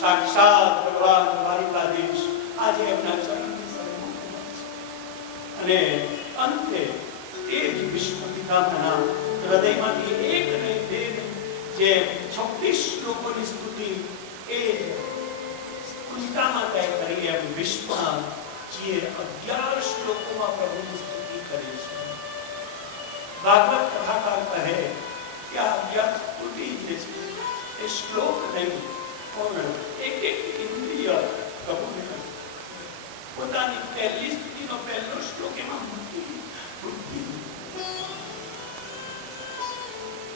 સાક્ષાત ભગવાન દ્વારિકાધીશ આજે એમના ચરણથી સન્મુખ અને અંતે તે જ ભીષ્મ પિતામહના હૃદયમાંથી એક નહીં બે જે 26 શ્લોકોની સ્તુતિ એ કુંતામાં તય કરી એમ ભીષ્મજીએ 11 શ્લોકોમાં પ્રભુની સ્તુતિ કરી છે. ભાગવત કથાકાર કહે કે આ 11 સ્તુતિ જે છે એ શ્લોક નહીં પણ એક એક ઇન્દ્રિય પ્રભુને પોતાની પહેલી સ્તુતિનો પહેલો શ્લોક એમાં બુદ્ધિ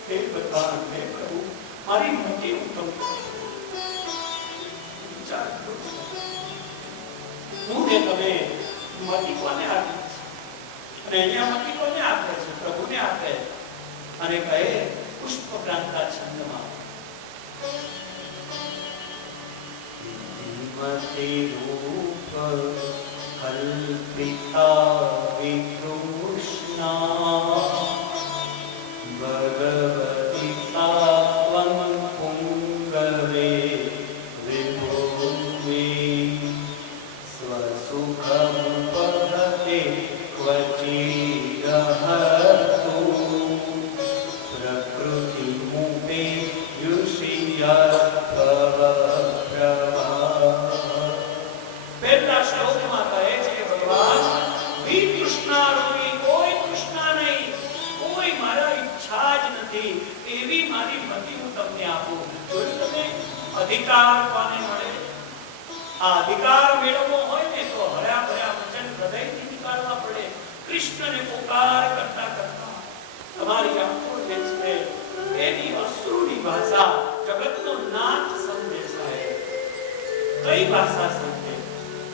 હે ભગવાન હે પ્રભુ મારી મોટી ઉત્તમ વિચાર કરો છો. હું ને તમે મતી કોને આપી અને અહીંયા મતી કોને આપે છે? પ્રભુને આપે અને કહે પુષ્પક્રાંતા છંદમાં મતિ રૂપ કલ્પિતા વિકૃષ્ણા ભગવતી સાત્વં પુંગવે વિભૂમિ સ્વસુખં પદતે ક્વચિદહતુ પ્રકૃતિમુપે એવી મારી મતિ હું તમને આપું. જોયું તમે અધિકાર કોને મળે? આ અધિકાર મેળવવો હોય ને તો હર્યા ભર્યા વચન હૃદયથી નીકાળવા પડે. કૃષ્ણને પુકાર કરતા કરતા તમારી આંખો જે છે એની અશ્રુની ભાષા જગતનો નાથ સમજે સાહેબ. કઈ ભાષા સમજે?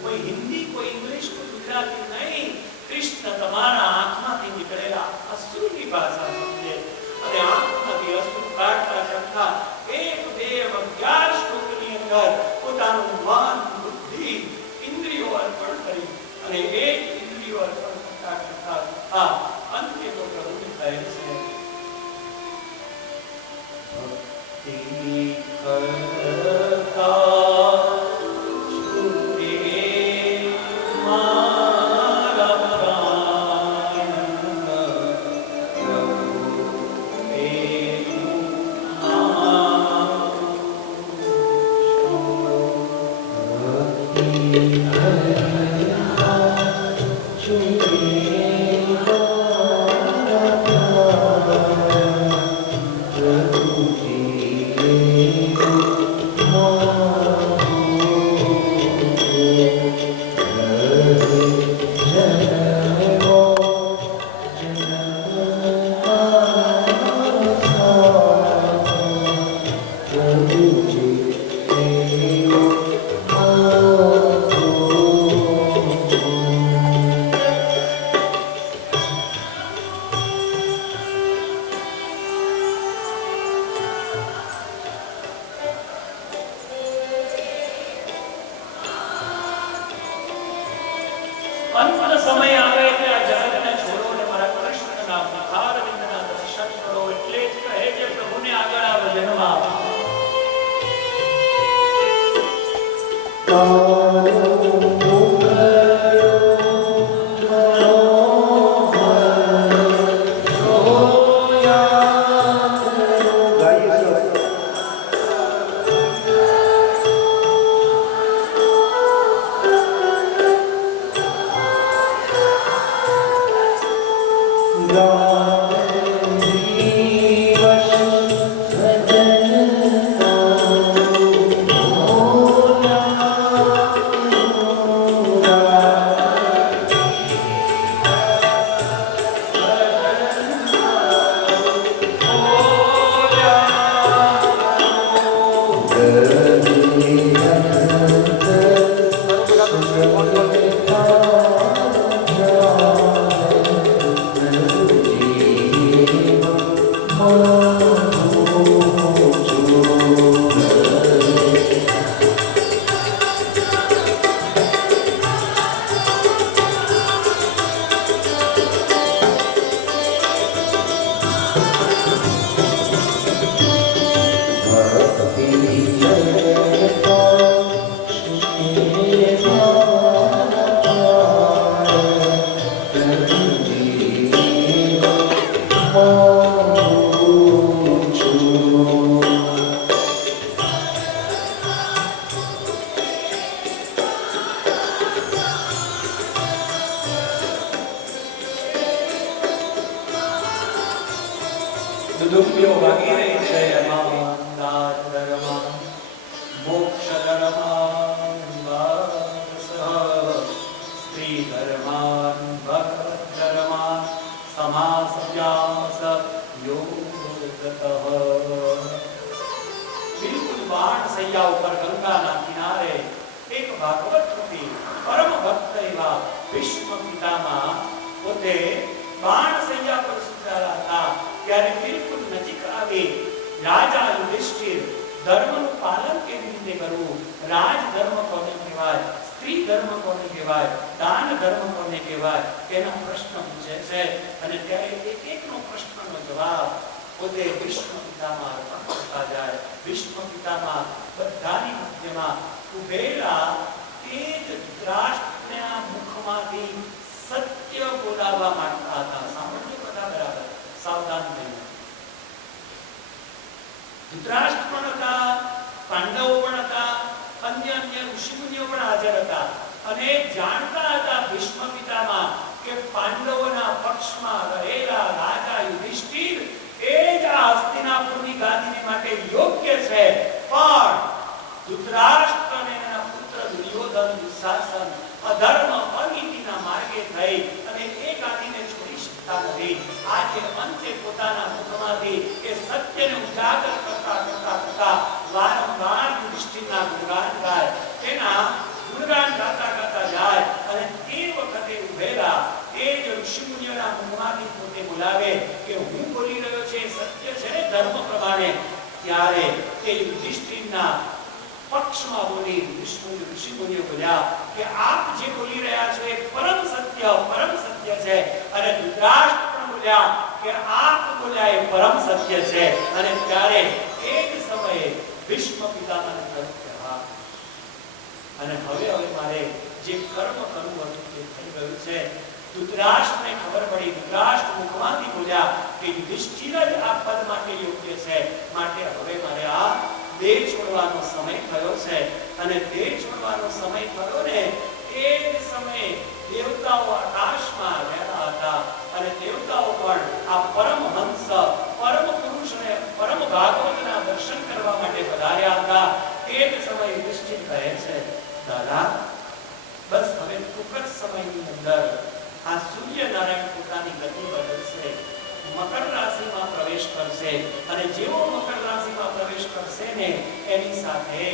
કોઈ હિન્દી, કોઈ ઇંગ્લિશ, કોઈ ગુજરાતી નહીં. કૃષ્ણ તમારા આંખમાંથી નીકળેલા અશ્રુની ભાષા સમજે અને આંખમાંથી અશ્રુ કાઢતા કરતા 1, 2, 11 શ્લોકની અંદર પોતાનું મન, બુદ્ધિ, ઇન્દ્રિયો અર્પણ કરી અને એક ઇન્દ્રિયો અર્પણ કરતા કરતા અંતે તો પ્રભુને કહે છે ભક્તિ કરતા અંત સમય આવે કે આ જગતને છોડો અને મારા કૃષ્ણના મુખારવિંદના દર્શન કરો. એટલે જ કહે છે પ્રભુને આગળ આ ભજનમાં Happy બાણ સૈયા ઉપર ગંગાના કિનારે એક ભાગવત રૂપી પરમ ભક્ત એવા ભીષ્મ પિતામહ પોતે બાણ સૈયા પર સુધારા હતા ત્યારે બિલકુલ નજીક આવી રાજા યુધિષ્ઠિર ધર્મનું પાલન કેવી રીતે કરવું, રાજ ધર્મ કોને કહેવાય, સ્ત્રી ધર્મ કોને કહેવાય, દાન ધર્મ કોને કહેવાય, એનો પ્રશ્ન પૂછે છે. અને ત્યારે એક એકનો પ્રશ્નનો જવાબ પોતે ભીષ્મ પિતામહ અર્પણ કરતા જાય. ભીષ્મ પિતામહ બધાની મધ્યમાં ઉભેલા તે જ ધૃતરાષ્ટ્રના મુખમાંથી સત્ય બોલાવવા માંગતા હતા. સાંભળજો બધા બરાબર, સાવધાન થઈને. ધૃતરાષ્ટ્ર પણ હતા, પાંડવો પણ હતા, અન્ય ઋષિમુનિઓ પણ હાજર હતા અને જાણતા હતા ભીષ્મ પિતામહ કે પાંડવોના પક્ષમાં રહેલા રાજા યુધિષ્ઠિર એ જ હસ્તિનાપુરની ગાદીને માટે યોગ્ય છે. પણ ધૃતરાષ્ટ્ર અને એના પુત્ર દુર્યોધન દુશાસન અધર્મ અનીતિના માર્ગે થઈ અને એ ગાદીને છોડી શકતા નથી. આજે અંતે પોતાના મુખમાંથી એ સત્યને ઉજાગર કરતા વારંવાર યુધિષ્ઠિરના ગુણગાન ગાય. તેના ગુણગાન ગાતા જાય અને તે વખતે ઉભેલા એ જ ઋષિમુનિઓના મુખમાંથી પોતે બોલાવે કે હું બોલી રહ્યો છે સત્ય છે ને ધર્મ પ્રમાણે. ત્યારે તે યુધિષ્ઠિરના પક્ષમાં બોલી ઋષિમુનિઓ બોલ્યા કે આપ જે બોલી રહ્યા છો એ પરમ સત્ય છે. અને ધૃતરાષ્ટ્ર પણ બોલ્યા કે આપ બોલ્યા એ પરમ સત્ય છે. અને ત્યારે એ જ સમયે ભીષ્મ પિતામહને કહ્યું કે હા, અને હવે મારે જે કર્મ કરવું હતું તે થઈ ગયું છે. ધૃતરાષ્ટ્રને ખબર પડી. ધૃતરાષ્ટ્ર મુખમાંથી બોલ્યા કે યુધિષ્ઠિર જ આ પદ માટે યોગ્ય છે, માટે હવે મારે આ દેહ છોડવાનો સમય થયો છે. અને દેહ છોડવાનો સમય થયો ને એ જ સમયે દેવતાઓ આકાશમાં રહેલા હતા અને દેવતાઓ પણ આ પરમહંસ પરમ પુરુષ અને પરમ ભાગવતના દર્શન કરવા માટે પધાર્યા હતા. એ જ સમયે યુધિષ્ઠિર કહે છે, દાદા બસ હવે ટૂંક જ સમયની અંદર આ સૂર્યનારાયણ પોતાની ગતિ બદલશે, મકર રાશિમાં પ્રવેશ કરશે અને જેવો મકર રાશિમાં પ્રવેશ કરશે ને એની સાથે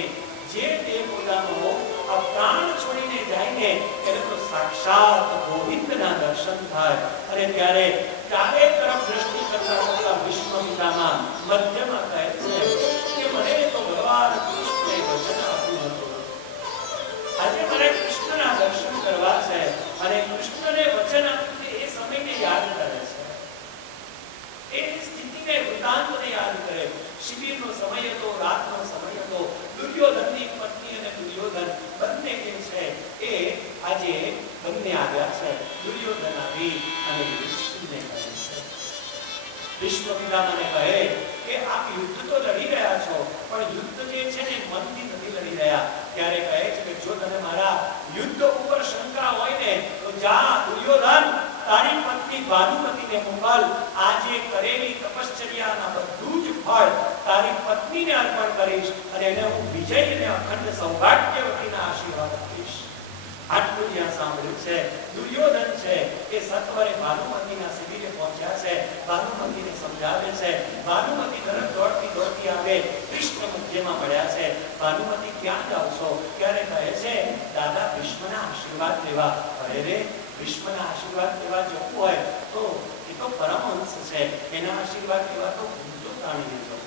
જે દેવપોતાનો આ પ્રાણ છોડીને જાય ને એને તો સાક્ષાત ગોવિંદના દર્શન થાય. અને ત્યારે ચારે તરફ દ્રષ્ટિ કરતા ભીષ્મ પિતામહ મધ્યમાં કહે છે કે મને તો ભગવાન કૃષ્ણએ વચન આપ્યું હતું, આજે મારે કૃષ્ણના દર્શન કરવા છે. અને કૃષ્ણને વચન આપ્યું એ સમયને યાદ કરે છે, એ સ્થિતિને વૃતાંતને યાદ કરે. શિબિરનો સમય હતો, રાતનો સમય હતો. દુર્યોધનની પત્ની અને દુર્યોધન બંને જે છે એ આજે બંને આવ્યા છે. દુર્યોધન આવી અને યુધિષ્ઠિરને કહે છે, ભીષ્મ પિતામહને કહે કે આપ યુદ્ધ તો લડી રહ્યા છો પણ યુદ્ધ જે છે ને મનથી નથી લડી રહ્યા. ત્યારે કહે છે કે જો તને મારા યુદ્ધ ઉપર શંકા હોય ને તો જા દુર્યોધન, તારી પત્ની ભાનુમતીને મોકલ. આજે કરેલી તપશ્ચર્યાના બધું જ ફળ તારી પત્નીને અર્પણ કરીશ અને એને હું વિજય અને અખંડ સૌભાગ્યવતીના આશીર્વાદ આપીશ. આટલું જ્યાં સાંભળ્યું છે. દુર્યોધન છે એ સત્વરે ભાનુમતીના શિબિરે પહોંચ્યા છે. ભાનુમતીને સમજાવે છે. ભાનુમતી તરત દોડતી આવે, કૃષ્ણ મધ્યમાં મળ્યા છે. ભાનુમતી ક્યાં જાવ છો? ત્યારે કહે છે દાદા ભીષ્મના આશીર્વાદ લેવા. અરે રે, ભીષ્મના આશીર્વાદ લેવા જવું હોય તો એ તો પરમહંસ છે, એના આશીર્વાદ લેવા તો ઊંચો તાણીને જવું.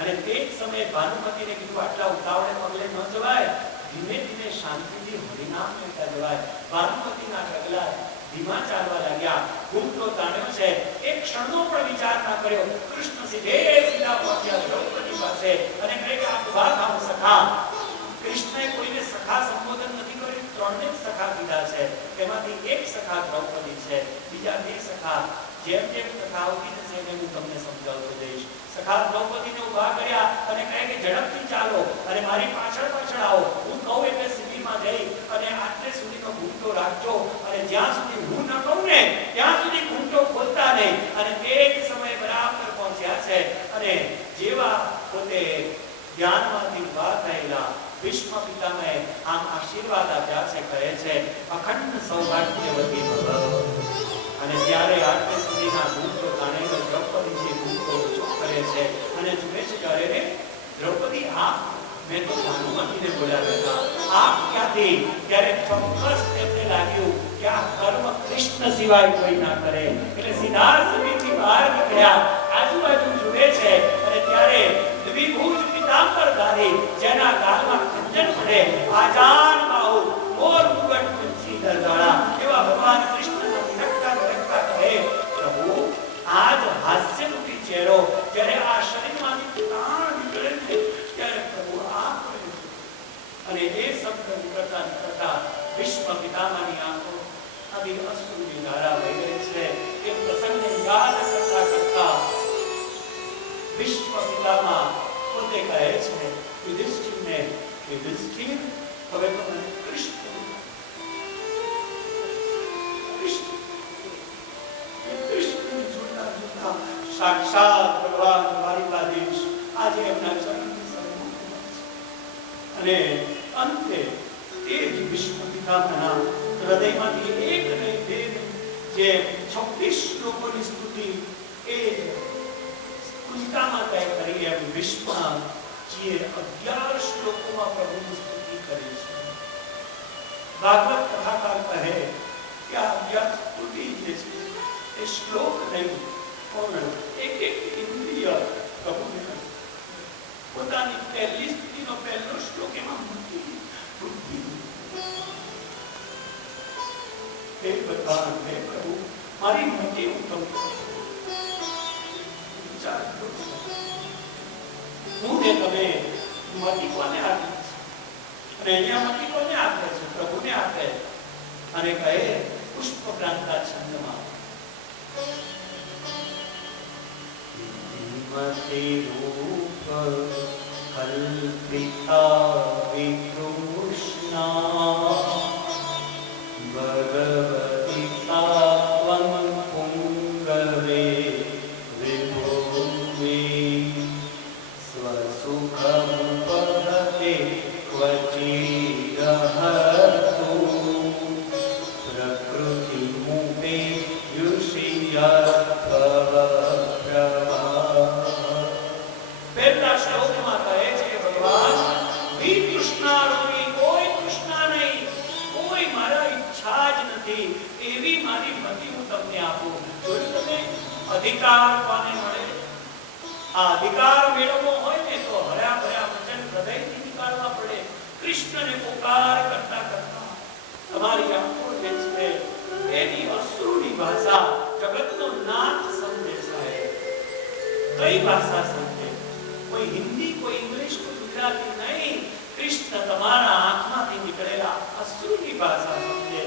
અને તે જ સમયે ભાનુમતીને કીધું આટલા ઉતાવળે પગલે ન જવાય, ધીમે ધીમે શાંતિથી હરિનામ લેતા જવાય. ભાનુમતીના ડગલા ધીમા ચાલવા લાગ્યા. ઘૂંટો તાણ્યો છે, એક ક્ષણનો પણ વિચાર ના કર્યો. કૃષ્ણ સીધા પહોંચ્યા દ્રૌપદી પાસે અને કહે કે આપ વાત આવો સખા. કૃષ્ણએ કોઈને સખા સંબોધન નથી કર્યું, ત્રણને જ સખા કીધા છે. તેમાંથી એક સખા દ્રૌપદી છે, બીજા બે સખા. જેમ જેમ કથા આવતી જશે એમ હું તમને સમજાવતો જઈશ. સખા દ્રૌપદીને ઉભા કર્યા અને કહે કે ઝડપથી ચાલો અને મારી પાછળ આવો. હું કહું એટલે શિબિરમાં જઈ અને આટલે સુધીનો ઘૂંટો રાખજો અને જ્યાં સુધી હું ન કહું ને ત્યાં સુધી ઘૂંટો ખોલતા નહીં. અને તે જ સમયે બરાબર પહોંચ્યા છે અને જેવા પોતે ધ્યાનમાંથી ઉભા થયેલા ભીષ્મ પિતામહે આમ આશીર્વાદ આપ્યા છે. કહે છે અખંડ સૌભાગ્યવતી ભવ. અને ત્યારે આટલે સુધીના ઘૂંટો તાણેલો દ્રૌપદી જે ઘૂંટો ઓછો કરે છે અને જુએ છે ત્યારે आप मैं तो ભાનુમતીને બોલાવ્યા હતા આપ ક્યાંથી? ત્યારે ચોક્કસ તેમને લાગ્યું કે આ કર્મ કૃષ્ણ સિવાય કોઈ ના કરે એટલે સીધા સભેથી બહાર નીકળ્યા આજુબાજુ જુએ છે અને ત્યારે દ્વિભુજ પીતાંબરધારી જેના ગાલમાં ખંજર પડે આજાન બાહુ મોર મુગટ પંછી દરગાળા એવા ભગવાન કૃષ્ણનો વિરક્તા કહે પ્રભુ આજ હાસ્યરૂપી ચહેરો જ્યારે આ શરીરમાંથી પ્રાણ નીકળે છે ત્યારે પ્રભુ આપ અને એ શબ્દ નીકળતા વિશ્વ પિતામાની આંખો આવી અશ્રુની ધારા વહી ગઈ છે એ પ્રસંગને યાદ કરતા વિશ્વ પિતામાં પોતે કહે છે યુધિષ્ઠિરને કે યુધિષ્ઠિર હવે તો મને કૃષ્ણ જોતા જોતા સાક્ષાત ભગવાન દ્વારિકાધીશ આજે એમના ચરણની સન્મુખ અને અંતે તે જ વિશ્વ પિતામહના હૃદયમાંથી એક નહીં બે જે 26 શ્લોકોની સ્તુતિ એ કુંતામાં તય કરી એમ વિશ્વજીએ 11 શ્લોકોમાં પ્રભુની સ્તુતિ કરી છે. ભાગવત કથાકાર કહે કે આ 11 સ્તુતિ જે છે એ શ્લોક નહીં પણ એક ઇન્દ્રિય પ્રભુને પોતાની પહેલી સ્તુતિનો પહેલો શ્લોક એમાં બુદ્ધિ હે ભગવાન હે પ્રભુ મારી મતિ ઉત્તમ વિચાર કરો હું ને તમે મતિ કોને આપી અને અહીંયા મતિ કોને આપે છે? પ્રભુને આપે અને કહે પુષ્પપ્રાંતા છંદમાં મતિ રૂપ કલ્પિતા વિકૃષ્ણા ભગવતી સાત્વં પુંગવે વિભુવે સ્વસુખં પદતે ક્વચિદહર્તુ પ્રકૃતિમુપે પહેલા શ્લોકમાં કહે છે ભગવાન વી કૃષ્ણારૂપી કોઈ કૃષ્ણ નહીં, કોઈ મારા ઈચ્છા જ નથી એવી મારી મતિ હું તમને આપું. જોયું તમે અધિકાર કોને મળે? આ અધિકાર મેળવવો હોય ને તો હર્યા ભર્યા વચન હૃદયથી નીકાળવા પડે. કૃષ્ણને પુકાર કરતા કરતા તમારી આંખો જે છે એની અશ્રુની ભાષા જગતનો નાથ સમજે સાહેબ. કઈ ભાષા સમજે? કોઈ હિન્દી, કોઈ ઇંગ્લિશ, કોઈ ગુજરાતી નહીં. કૃષ્ણ તમારા આંખમાંથી નીકળેલા અશ્રુની ભાષા સમજે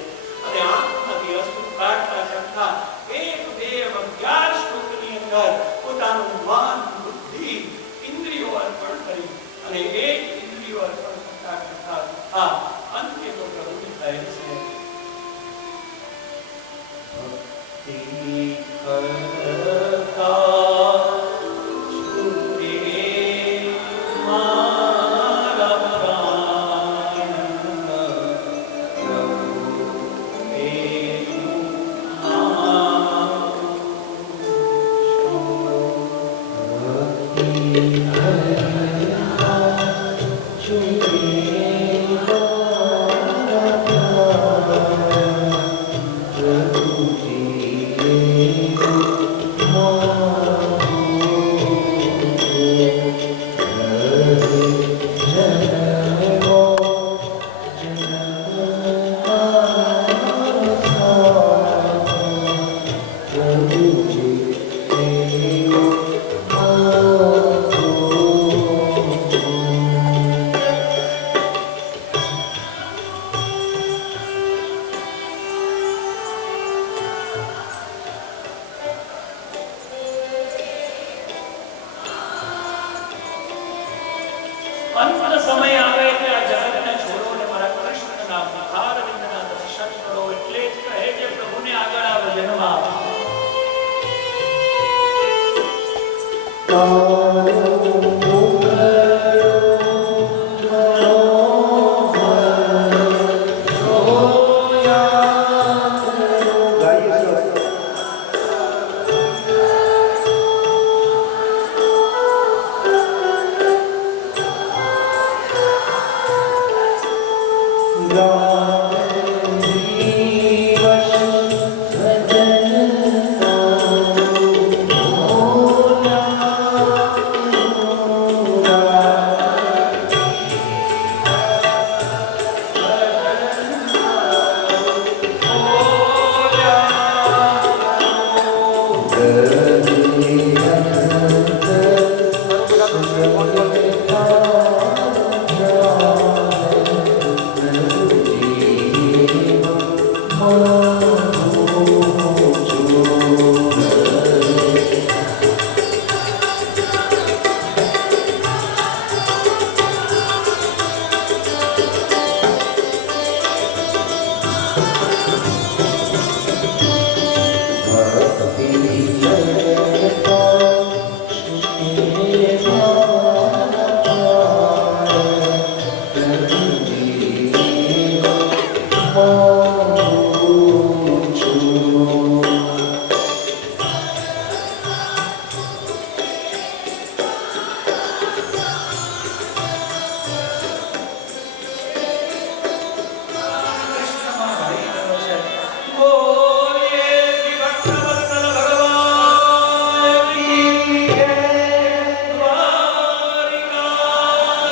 અને આંખમાંથી અશ્રુ કાઢતા કરતા 1, 2, 11 શ્લોકની અંદર પોતાનું મન, બુદ્ધિ, ઇન્દ્રિયો અર્પણ કરી અને એક ઇન્દ્રિયો અર્પણ કરતા કરતા અંતે તો પ્રભુને કહે છે ભક્તિ કરતા સમય આવે એટલે આ જગતને છોડો અને મારા કૃષ્ણના મુખારવિંદના દર્શન કરો. એટલે જ કહે કે પ્રભુને આગળ આ ભજનમાં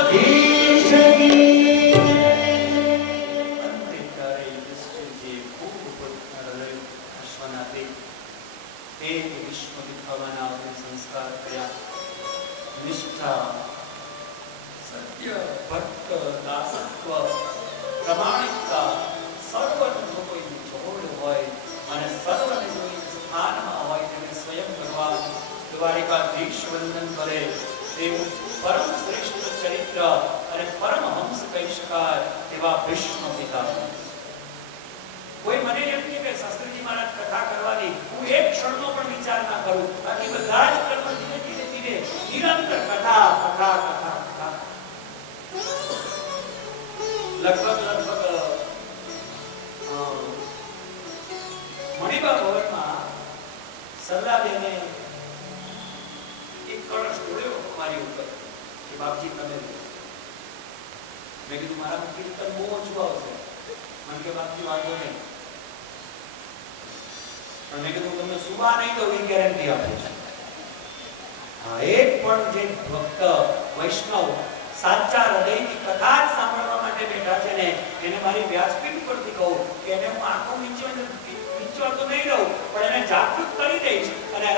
દ્વારકાધીશ કી અંતે ત્યારે યુધિષ્ઠિરજીએ ખૂબ હર્ષવાનાથી તે વિશ્વ વિખાવાના સંસ્કાર કર્યા. નિષ્ઠા, સત્ય, ભક્ત, દાસત્વ, પ્રમાણિકતા સર્વનું જો કોઈ જોડ હોય અને સર્વને જો સ્થાનમાં હોય તેને સ્વયં ભગવાન દ્વારિકાધીશ વંદન કરે તેવું પરમ શ્રેષ્ઠ ચરિત્ર અને પરમહંસ કહી શકાય તેવા ભીષ્મ પિતામહ. કોઈ મને એમ કે શાસ્ત્રીજી મહારાજ કથા કરવાની, હું એક ક્ષણનો પણ વિચાર ના કરું. બાકી બધા જ કર્મ ધીરે ધીરે ધીરે નિરંતર કથા કથા કથા કથા. લગભગ મણિબા ભવનમાં સલ્લાબેને એક કળશ ઢોળ્યો મારી ઉપર કે બાપજી તમે. મેં કીધું મારા કીર્તન બહુ ઓછું આવશે. મને કે બાપજી વાંધો નહીં, પણ મેં કીધું તમને સુબા નહીં તો એ ગેરંટી આપું છું. હા, એક પણ જે ભક્ત વૈષ્ણવ સાચા હૃદયની કથા જ સાંભળવા માટે બેઠા છે ને, એને મારી વ્યાસપીઠ પરથી કહું કે એને હું આંખો મીચવા તો નહીં રહું, પણ એને જાગૃત કરી દઈશ અને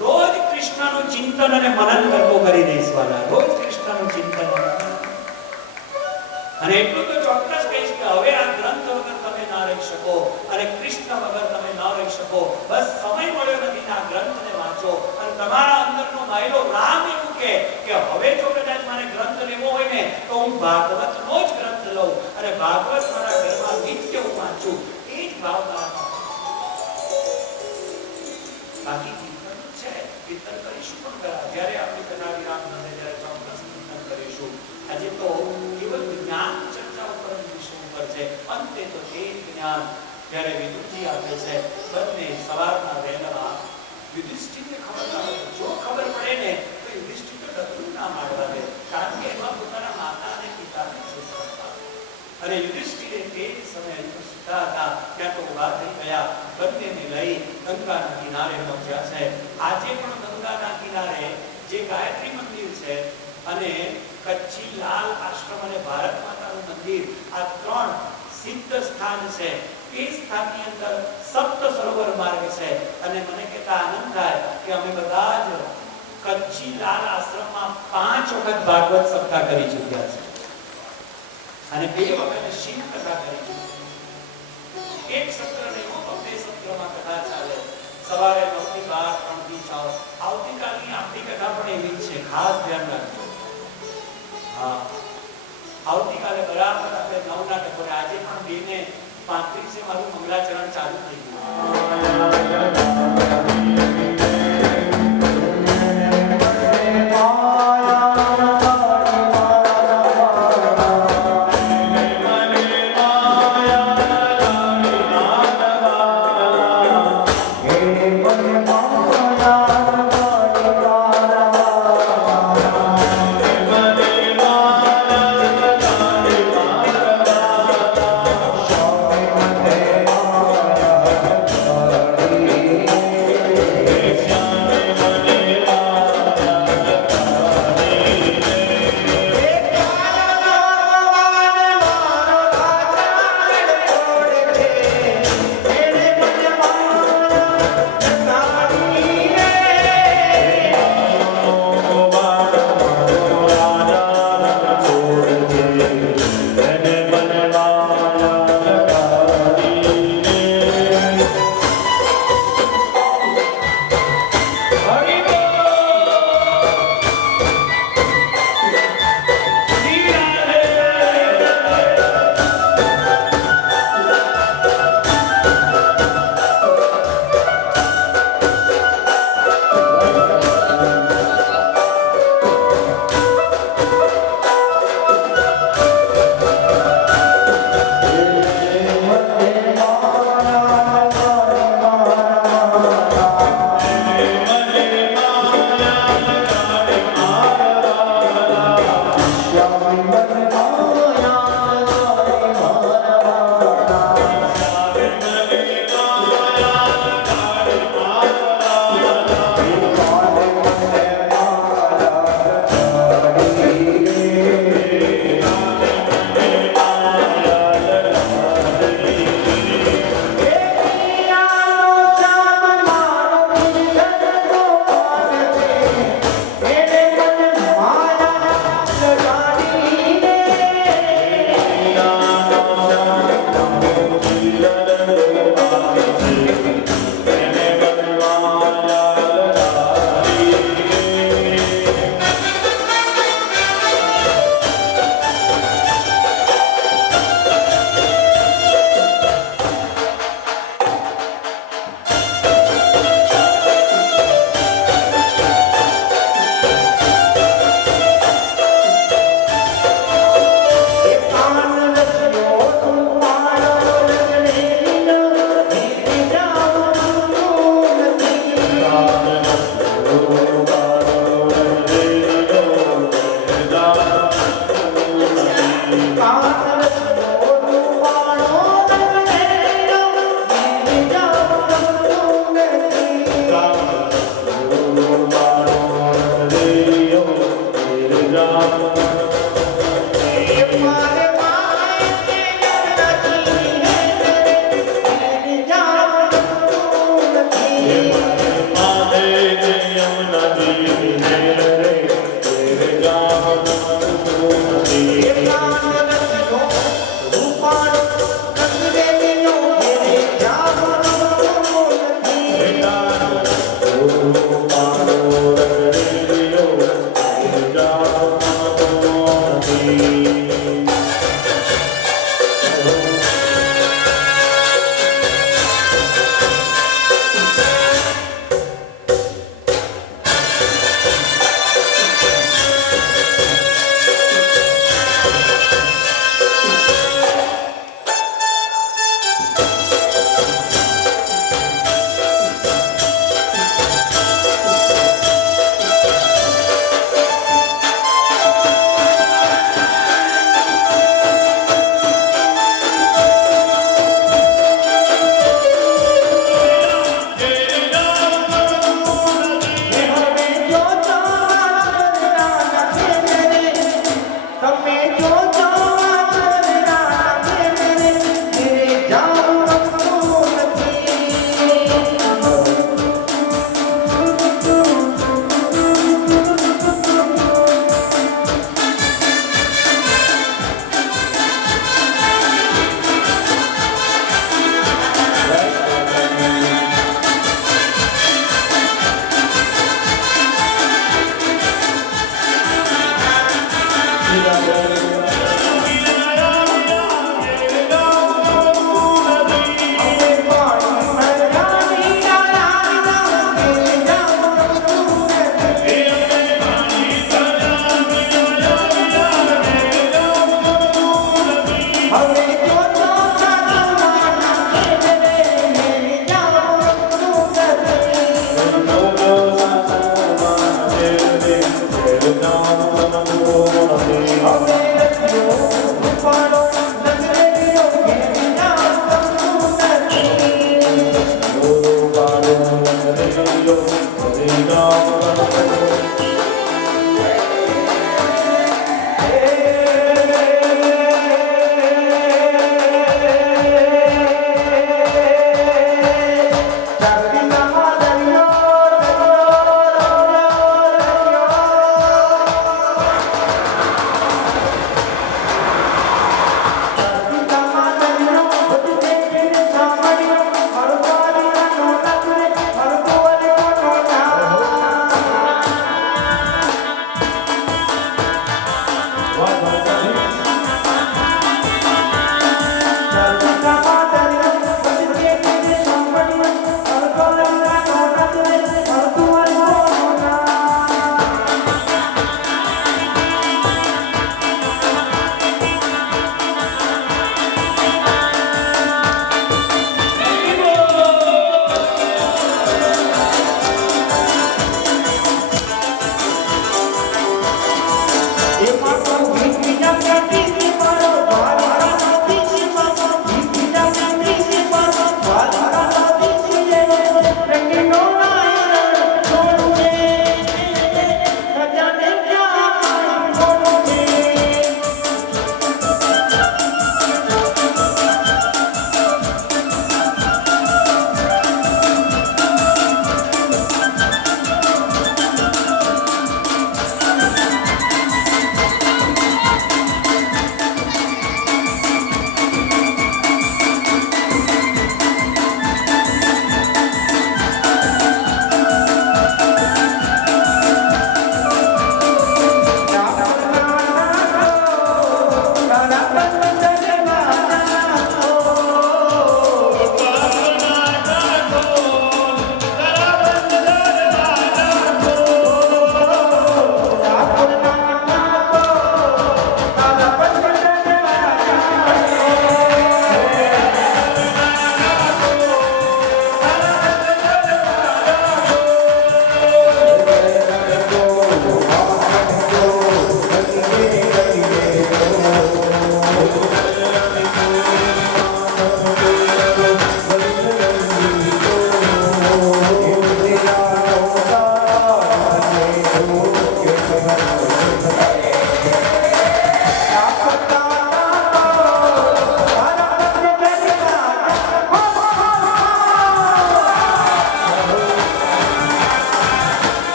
રોજ કૃષ્ણનું ચિંતન અને મનન કરતો કરી દઈશ. વાલા, રોજ કૃષ્ણનું ચિંતન અને એટલું તો ચોક્કસ કહીશ કે હવે આ ગ્રંથ વગર તમે ના રહી શકો અને કૃષ્ણ વગર તમે ના રહી શકો. બસ સમય મળ્યો નથી આ ગ્રંથને વાંચો અને તમારા અંદરનો માયલો રામ એવું કે હવે જો કદાચ મને ગ્રંથ લેવો હોય ને તો હું ભાગવતનો જ ગ્રંથ લઉં અને ભાગવત મારા ઘરમાં નિત્ય હું વાંચું. એ જ ભાવ મારા. બાકી કીર્તન છે, કીર્તન કરીશું પણ ખરા. જ્યારે આપણે કથા વિરામ થશે ત્યારે ચોક્કસ કીર્તન કરીશું. આજે તો કેવલ જ્ઞાન ચર્ચા ઉપર વિષય ઉપર છે. અંતે તો એ જ્ઞાન જ્યારે વિદુરજી આપે છે. બંને સવારના વહેલા યુધિષ્ઠિરને ખબર ના હોય. જો ખબર પડે ને તો યુધિષ્ઠિર ડગલું ના મારવા દે, કારણ કે એમાં પોતાના માતા અને પિતાને સુખ હતા. અને યુધિષ્ઠિરે તે સમયે સુતા હતા ત્યાં તો ઉભા થઈ ગયા. બંનેને લઈ ગંગાના કિનારે પહોંચ્યા છે. આજે પણ ગંગાના કિનારે જે ગાયત્રી મંદિર છે અને કચ્છી લાલ આશ્રમ અને ભારત માતાનું મંદિર, આ ત્રણ સિદ્ધ સ્થાન છે. એ સ્થાનની અંદર સપ્ત સરોવર માર્ગ છે. અને મને કહેતા આનંદ થાય કે અમે બધા જ કચ્છી લાલ આશ્રમમાં 5 વખત ભાગવત સપ્તાહ કરી ચૂક્યા છે અને 2 વખત શિવ કથા કરી ચૂક્યા. એક સત્ર નહીં, 2 સત્રમાં કથા ચાલે. સવારે 9 થી 12, 3 થી 6. આવતીકાલની આપણી કથા પણ એવી જ છે, ખાસ ધ્યાન રાખજો. હા, આવતીકાલે બરાબર આપણે 9 ના ટકોરે. આજે પણ 2:35 મારું મંગલાચરણ ચાલુ થઈ ગયું.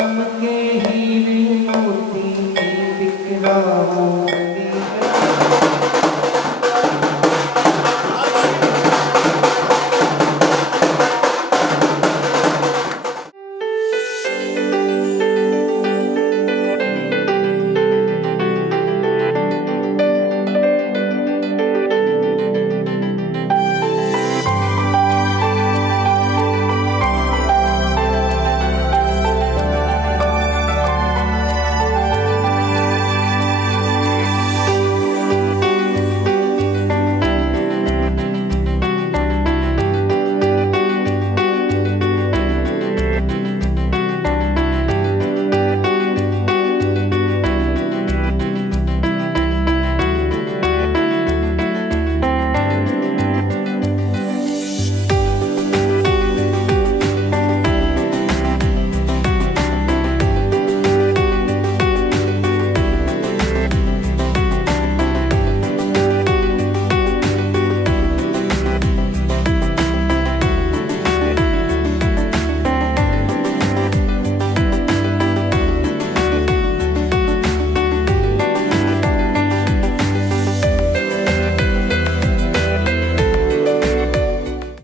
हमके ही